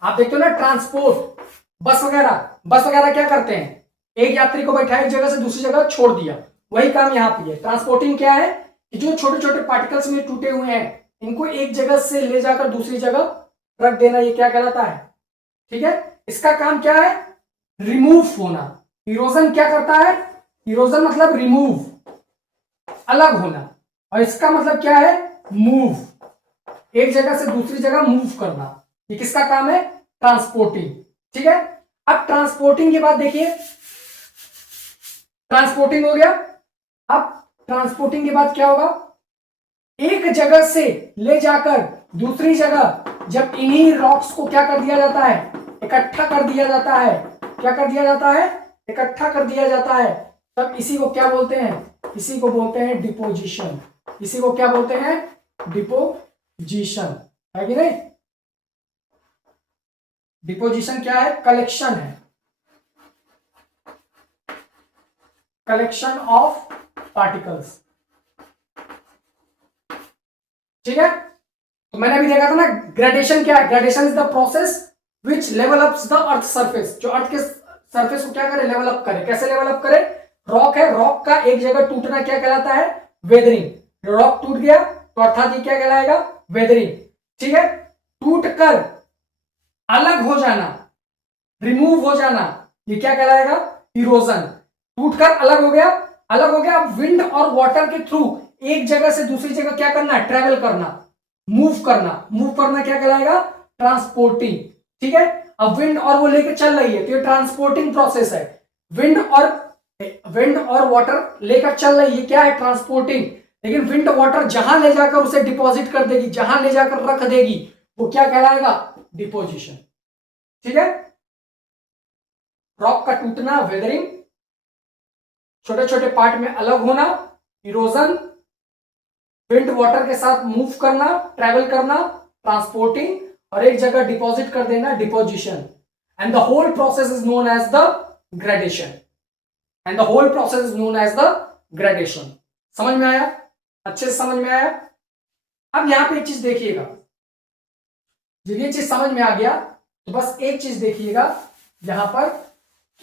आप देखते हो ना ट्रांसपोर्ट, बस वगैरह क्या करते हैं, एक यात्री को बैठा एक जगह से दूसरी जगह छोड़ दिया, वही काम यहां पे है। ट्रांसपोर्टिंग क्या है कि जो छोटे छोटे पार्टिकल्स में टूटे हुए हैं, इनको एक जगह से ले जाकर दूसरी जगह रख देना, ये क्या कहलाता है। ठीक है, इसका काम क्या है, रिमूव होना। इरोजन क्या करता है, इरोजन मतलब रिमूव, अलग होना, और इसका मतलब क्या है, मूव, एक जगह से दूसरी जगह मूव करना। ये किसका काम है, ट्रांसपोर्टिंग। ठीक है, अब ट्रांसपोर्टिंग के बाद देखिए ट्रांसपोर्टिंग हो गया। अब ट्रांसपोर्टिंग के बाद क्या होगा, एक जगह से ले जाकर दूसरी जगह जब इन्हीं रॉक्स को क्या कर दिया जाता है, इकट्ठा कर दिया जाता है, क्या कर दिया जाता है, इकट्ठा कर दिया जाता है, तब इसी को क्या बोलते हैं, इसी को बोलते हैं डिपोजिशन। इसी को क्या बोलते हैं, डिपोजिशन, है कि नहीं। डिपोजिशन क्या है, कलेक्शन है, कलेक्शन ऑफ पार्टिकल्स। ठीक है, तो मैंने अभी देखा था ना, ग्रेडेशन क्या है, gradation is the process which level ups the earth surface, जो अर्थ के सरफेस को क्या करे, लेवल अप करे। कैसे लेवल अप करे, रॉक है, रॉक का एक जगह टूटना क्या कहलाता है, वेदरिंग। रॉक टूट गया तो अर्थात ये क्या कहलाएगा, वेदरिंग। ठीक है, टूट कर अलग हो जाना, रिमूव हो जाना, ये क्या कहलाएगा, इरोजन। टूटकर अलग हो गया, अलग हो गया। अब विंड और वाटर के थ्रू एक जगह से दूसरी जगह क्या करना है, ट्रेवल करना, मूव करना। मूव करना क्या कहलाएगा, ट्रांसपोर्टिंग। ठीक है, अब विंड और वो लेकर चल रही है तो ये ट्रांसपोर्टिंग प्रोसेस है। विंड और वाटर लेकर चल रही है, क्या है, ट्रांसपोर्टिंग। लेकिन विंड वाटर जहां ले जाकर उसे डिपॉजिट कर देगी, जहां ले जाकर रख देगी, वो क्या कहलाएगा, डिपोजिशन। ठीक है, रॉक का टूटना, वेदरिंग, छोटे छोटे पार्ट में अलग होना, इरोजन, विंड वाटर के साथ मूव करना, ट्रेवल करना, ट्रांसपोर्टिंग, और एक जगह डिपॉजिट कर देना, deposition. And the whole process is known as the gradation. And the whole process is known as the gradation. समझ में आया, अच्छे से समझ में आया। अब यहां पे एक चीज देखिएगा, जब ये चीज समझ में आ गया तो बस एक चीज देखिएगा यहां पर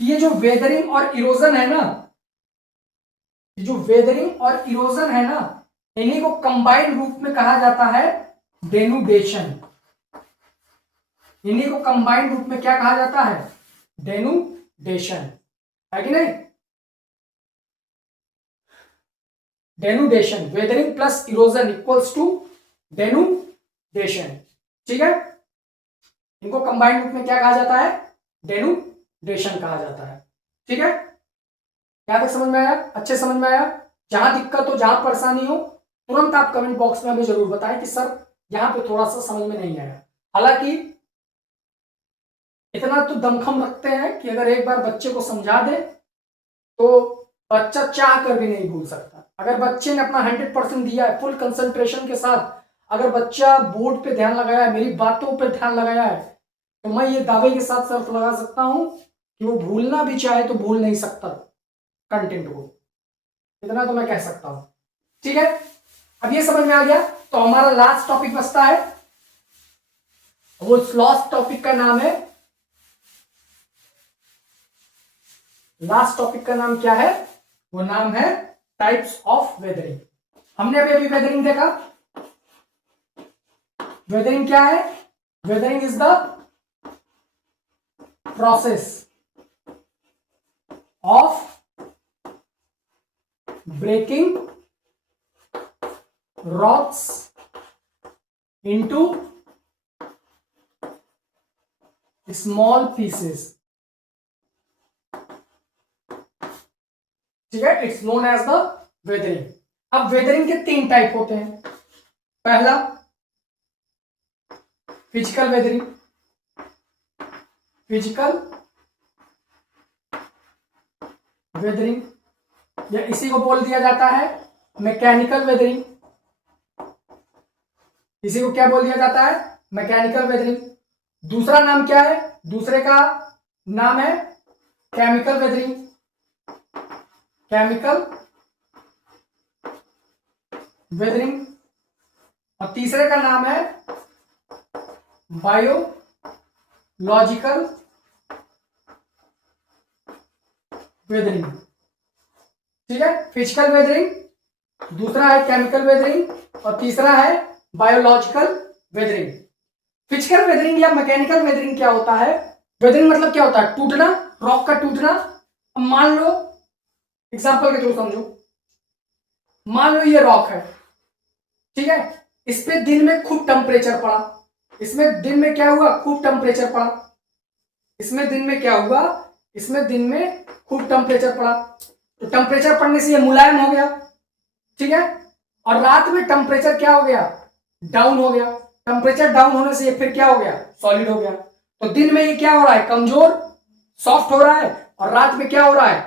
कि ये जो वेदरिंग और इरोजन है ना, ये जो वेदरिंग और इरोजन है ना, इन्हीं को कंबाइंड रूप में कहा जाता है डेनुडेशन। इन्हीं को कंबाइंड रूप में क्या कहा जाता है, डेनुडेशन, है कि नहीं। Denudation, weathering plus erosion equals to denudation. ठीक है, इनको कंबाइंड रूप में क्या कहा जाता है, डेनुडेशन कहा जाता है। ठीक है, क्या तक समझ में आया, अच्छे समझ में आया। जहां दिक्कत हो, जहां परेशानी हो, तुरंत आप कमेंट बॉक्स में हमें जरूर बताएं कि सर यहां पे थोड़ा सा समझ में नहीं आया। हालांकि इतना तो दमखम रखते हैं कि अगर एक बार बच्चे को समझा दे तो बच्चा चाह कर भी नहीं भूल सकता। अगर बच्चे ने अपना 100% दिया है, फुल कंसंट्रेशन के साथ, अगर बच्चा बोर्ड पे ध्यान लगाया है, मेरी बातों पे ध्यान लगाया है, तो मैं ये दावे के साथ शर्त लगा सकता हूं कि वो भूलना भी चाहे तो भूल नहीं सकता कंटेंट को। इतना तो मैं कह सकता हूं। ठीक है, अब ये समझ में आ गया तो हमारा लास्ट टॉपिक बचता है। वो लास्ट टॉपिक का नाम है, लास्ट टॉपिक का नाम क्या है, वो नाम है टाइप्स ऑफ वेदरिंग। हमने अभी वेदरिंग देखा। वेदरिंग क्या है, weathering is the process of breaking rocks into small pieces। ठीक है, it's known as the weathering. अब वेदरिंग के 3 टाइप होते हैं। पहला फिजिकल वेदरिंग, फिजिकल वेदरिंग, या इसी को बोल दिया जाता है मैकेनिकल वेदरिंग। इसी को क्या बोल दिया जाता है, मैकेनिकल वेदरिंग। दूसरा नाम क्या है, दूसरे का नाम है केमिकल वेदरिंग, केमिकल वेदरिंग। और तीसरे का नाम है बायोलॉजिकल वेदरिंग। ठीक है, फिजिकल वेदरिंग, दूसरा है केमिकल वेदरिंग और तीसरा है बायोलॉजिकल वेदरिंग। फिजिकल वेदरिंग या मैकेनिकल वेदरिंग क्या होता है, वेदरिंग मतलब क्या होता है, टूटना, रॉक का टूटना। अब मान लो, एग्जांपल के थ्रू समझो, मान लो ये रॉक है, ठीक है, इस पे दिन में खूब टेम्परेचर पड़ा, इसमें दिन में क्या हुआ, खूब टेम्परेचर पड़ा, इसमें दिन में क्या हुआ, इसमें दिन में खूब टेम्परेचर पड़ा। तो टेम्परेचर बढ़ने से ये मुलायम हो गया, ठीक है। और रात में टेम्परेचर क्या हो गया, डाउन हो गया। टेम्परेचर डाउन होने से ये फिर क्या हो गया, सॉलिड हो गया। तो दिन में ये क्या हो रहा है, कमजोर, सॉफ्ट हो रहा है, और रात में क्या हो रहा है,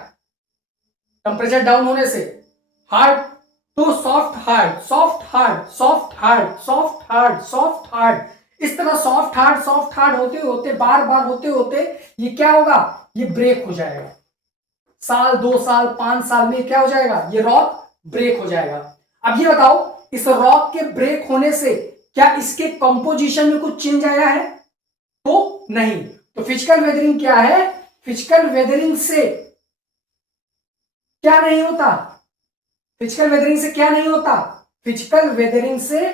टेम्परेचर डाउन होने से हार्ड। तो soft hard, soft hard, soft hard, soft hard, soft hard, इस तरह सॉफ्ट हार्ड, सॉफ्ट हार्ड होते होते, बार बार होते होते ये क्या होगा, ये ब्रेक हो जाएगा। साल, 2 साल, 5 साल में क्या हो जाएगा, ये रॉक ब्रेक हो जाएगा। अब ये बताओ, इस रॉक के ब्रेक होने से क्या इसके कंपोजिशन में कुछ चेंज आया है, तो नहीं। तो फिजिकल वेदरिंग क्या है, फिजिकल वेदरिंग से क्या नहीं होता, फिजिकल वेदरिंग से क्या नहीं होता, फिजिकल वेदरिंग से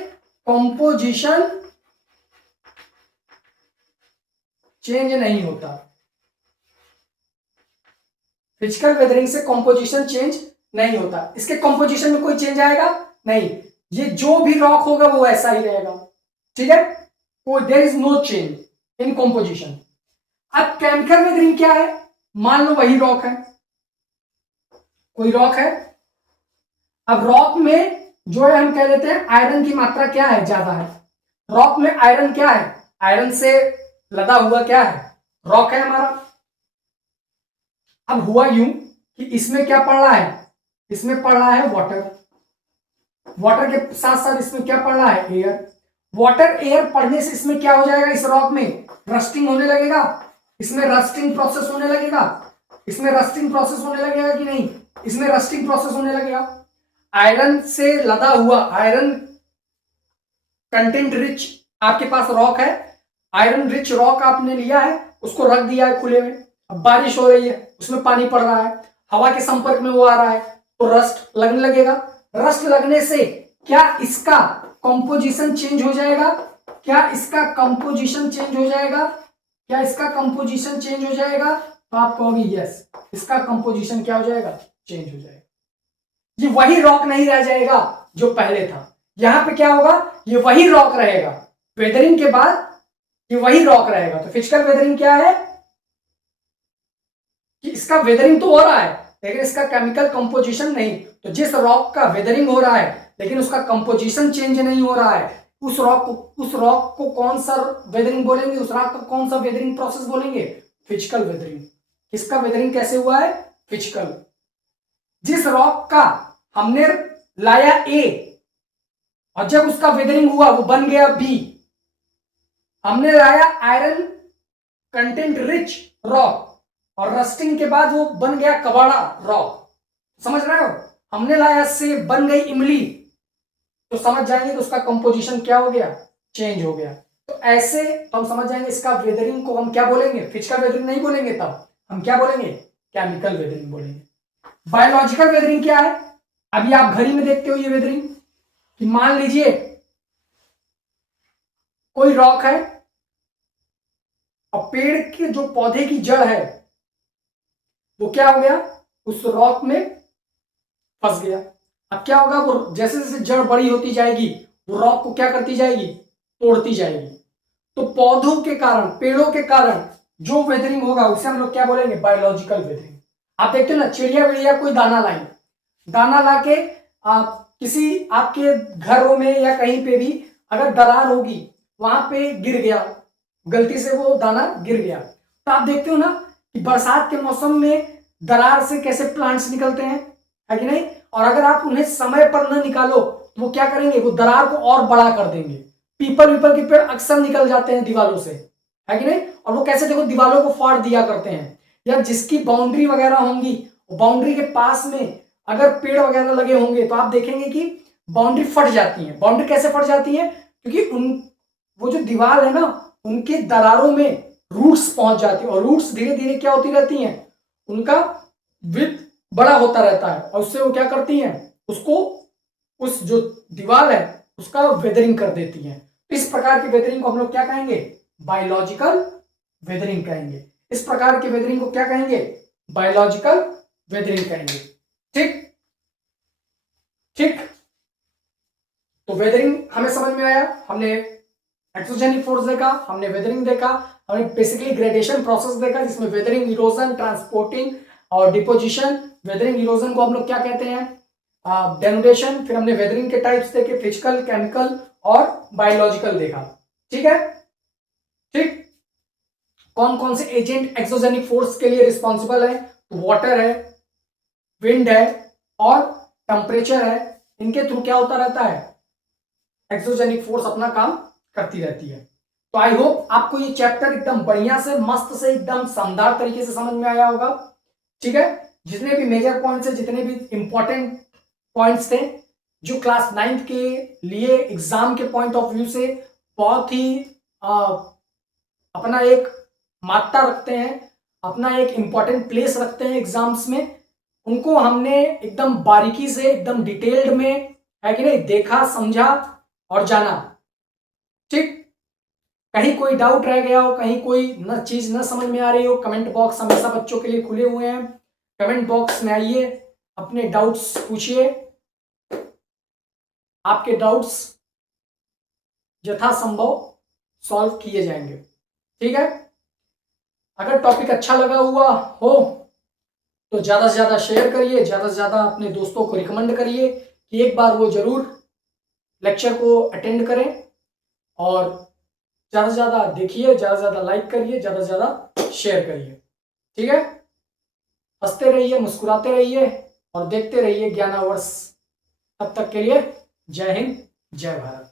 कंपोजिशन चेंज नहीं होता। फिजिकल वेदरिंग से कंपोजिशन चेंज नहीं होता। इसके कंपोजिशन में कोई चेंज आएगा नहीं, ये जो भी रॉक होगा वो ऐसा ही रहेगा, ठीक है। कोई there is no change in composition. अब केमिकल वेदरिंग क्या है, मान लो वही रॉक है, कोई रॉक है। अब रॉक में जो है हम कह देते हैं आयरन की मात्रा क्या है, ज्यादा है। रॉक में आयरन क्या है, आयरन से लदा हुआ क्या है, रॉक है हमारा। अब हुआ यूं कि इसमें क्या पड़ रहा है, इसमें पड़ रहा है वाटर, वाटर के साथ साथ इसमें क्या पड़ रहा है, एयर। वाटर एयर पड़ने से इसमें क्या हो जाएगा, इस रॉक में रस्टिंग होने लगेगा, इसमें रस्टिंग प्रोसेस होने लगेगा, इसमें रस्टिंग प्रोसेस होने लगेगा कि नहीं, इसमें रस्टिंग प्रोसेस होने लगेगा। आयरन से लदा हुआ, आयरन कंटेंट रिच आपके पास रॉक है, आयरन रिच रॉक आपने लिया है, उसको रख दिया है खुले में। अब बारिश हो रही है, उसमें पानी पड़ रहा है, हवा के संपर्क में वो आ रहा है, तो रस्ट लगने लगेगा। रस्ट लगने से क्या इसका कंपोजिशन चेंज हो जाएगा, क्या इसका कंपोजिशन चेंज हो जाएगा, क्या इसका कंपोजिशन चेंज हो जाएगा, तो आप कहोगे यस, इसका कंपोजिशन क्या हो जाएगा, चेंज हो जाएगा। ये वही रॉक नहीं रह जाएगा जो पहले था, यहां पे क्या होगा, ये वही रॉक रहेगा, वेदरिंग के बाद ये वही रॉक रहेगा। तो फिजिकल वेदरिंग क्या है कि इसका वेदरिंग तो हो रहा है लेकिन इसका केमिकल कंपोजिशन नहीं। तो जिस रॉक का वेदरिंग हो रहा है लेकिन उसका कंपोजिशन चेंज नहीं हो रहा है, उस रॉक को कौन सा वेदरिंग बोलेंगे, उस रॉक का कौन सा वेदरिंग प्रोसेस बोलेंगे, फिजिकल वेदरिंग। इसका वेदरिंग कैसे हुआ है, फिजिकल। जिस रॉक का हमने लाया ए और जब उसका वेदरिंग हुआ वो बन गया बी, हमने लाया आयरन कंटेंट रिच रॉक और रस्टिंग के बाद वो बन गया कबाड़ा रॉक, समझ रहे हो। हमने लाया से बन गई इमली, तो समझ जाएंगे कि उसका कंपोजिशन क्या हो गया, चेंज हो गया। तो ऐसे तो हम समझ जाएंगे इसका वेदरिंग को हम क्या बोलेंगे, फिजिकल वेदरिंग नहीं बोलेंगे, तब हम क्या बोलेंगे, केमिकल वेदरिंग बोलेंगे। बायोलॉजिकल वेदरिंग क्या है, अभी आप घड़ी में देखते हो ये वेदरिंग, कि मान लीजिए कोई रॉक है और पेड़ के जो पौधे की जड़ है वो क्या हो गया, उस रॉक में फंस गया। अब क्या होगा, वो जैसे जैसे जड़ बड़ी होती जाएगी वो रॉक को क्या करती जाएगी, तोड़ती जाएगी। तो पौधों के कारण, पेड़ों के कारण जो वेदरिंग होगा उसे हम लोग क्या बोलेंगे, बायोलॉजिकल वेदरिंग। आप देखते हो ना, चिड़िया विड़िया कोई दाना लाई, दाना लाके किसी आपके घरों में या कहीं पे भी अगर दरार होगी वहां पे गिर गया, गलती से वो दाना गिर गया, तो आप देखते हो ना कि बरसात के मौसम में दरार से कैसे प्लांट्स निकलते हैं, है कि नहीं। और अगर आप उन्हें समय पर न निकालो तो वो क्या करेंगे, वो दरार को और बड़ा कर देंगे। पीपल के पेड़ अक्सर निकल जाते हैं दीवारों से, है कि नहीं। और वो कैसे, देखो दीवारों को फाड़ दिया करते हैं, या जिसकी बाउंड्री वगैरह होंगी बाउंड्री के पास में अगर पेड़ वगैरह लगे होंगे तो आप देखेंगे कि बाउंड्री फट जाती है। बाउंड्री कैसे फट जाती है, क्योंकि वो जो दीवार है ना उनके दरारों में रूट्स पहुंच जाती है और रूट्स धीरे धीरे क्या होती रहती हैं, उनका विड्थ बड़ा होता रहता है और उससे वो क्या करती हैं, उसको उस जो दीवार है उसका वेदरिंग कर देती हैं। इस प्रकार की वेदरिंग को हम लोग क्या कहेंगे, बायोलॉजिकल वेदरिंग कहेंगे। इस प्रकार की वेदरिंग को क्या कहेंगे, बायोलॉजिकल वेदरिंग कहेंगे। ठीक ठीक, तो वेदरिंग हमें समझ में आया, हमने एक्सोजेनिक फोर्स देखा, हमने वेदरिंग देखा, हमने बेसिकली ग्रेडेशन प्रोसेस देखा जिसमें वेदरिंग, इरोजन, ट्रांसपोर्टिंग, और डिपोजिशन, वेदरिंग, इरोजन को हम लोग क्या कहते हैं, डेनुडेशन। फिर हमने वेदरिंग के टाइप्स देखे, फिजिकल, केमिकल और बायोलॉजिकल देखा। ठीक है, ठीक। कौन कौन से एजेंट एक्सोजेनिक फोर्स के लिए रिस्पॉन्सिबल है, वाटर है, विंड है और टेम्परेचर है। इनके थ्रू क्या होता रहता है, एक्सोजेनिक फोर्स अपना काम करती रहती है। तो आई होप आपको ये चैप्टर एकदम बढ़िया से, मस्त से, एकदम शानदार तरीके से समझ में आया होगा। ठीक है, जितने भी मेजर पॉइंट्स है, जितने भी इंपॉर्टेंट पॉइंट्स थे, जो क्लास 9th के लिए एग्जाम के पॉइंट ऑफ व्यू से बहुत ही अपना एक मात्रा रखते हैं, अपना एक इंपॉर्टेंट प्लेस रखते हैं एग्जाम्स में, उनको हमने एकदम बारीकी से, एकदम डिटेल्ड में, है कि नहीं, देखा, समझा और जाना। ठीक, कहीं कोई डाउट रह गया हो, कहीं कोई न चीज न समझ में आ रही हो, कमेंट बॉक्स हमेशा बच्चों के लिए खुले हुए हैं। कमेंट बॉक्स में आइए, अपने डाउट्स पूछिए, आपके डाउट्स यथासंभव सॉल्व किए जाएंगे। ठीक है, अगर टॉपिक अच्छा लगा हुआ हो तो ज्यादा से ज्यादा शेयर करिए, ज्यादा से ज्यादा अपने दोस्तों को रिकमेंड करिए कि एक बार वो जरूर लेक्चर को अटेंड करें, और ज्यादा से ज्यादा देखिए, ज्यादा से ज्यादा लाइक करिए, ज्यादा से ज्यादा शेयर करिए। ठीक है, हंसते रहिए, मुस्कुराते रहिए और देखते रहिए ज्ञानावर्स। तब तक के लिए जय हिंद, जय भारत।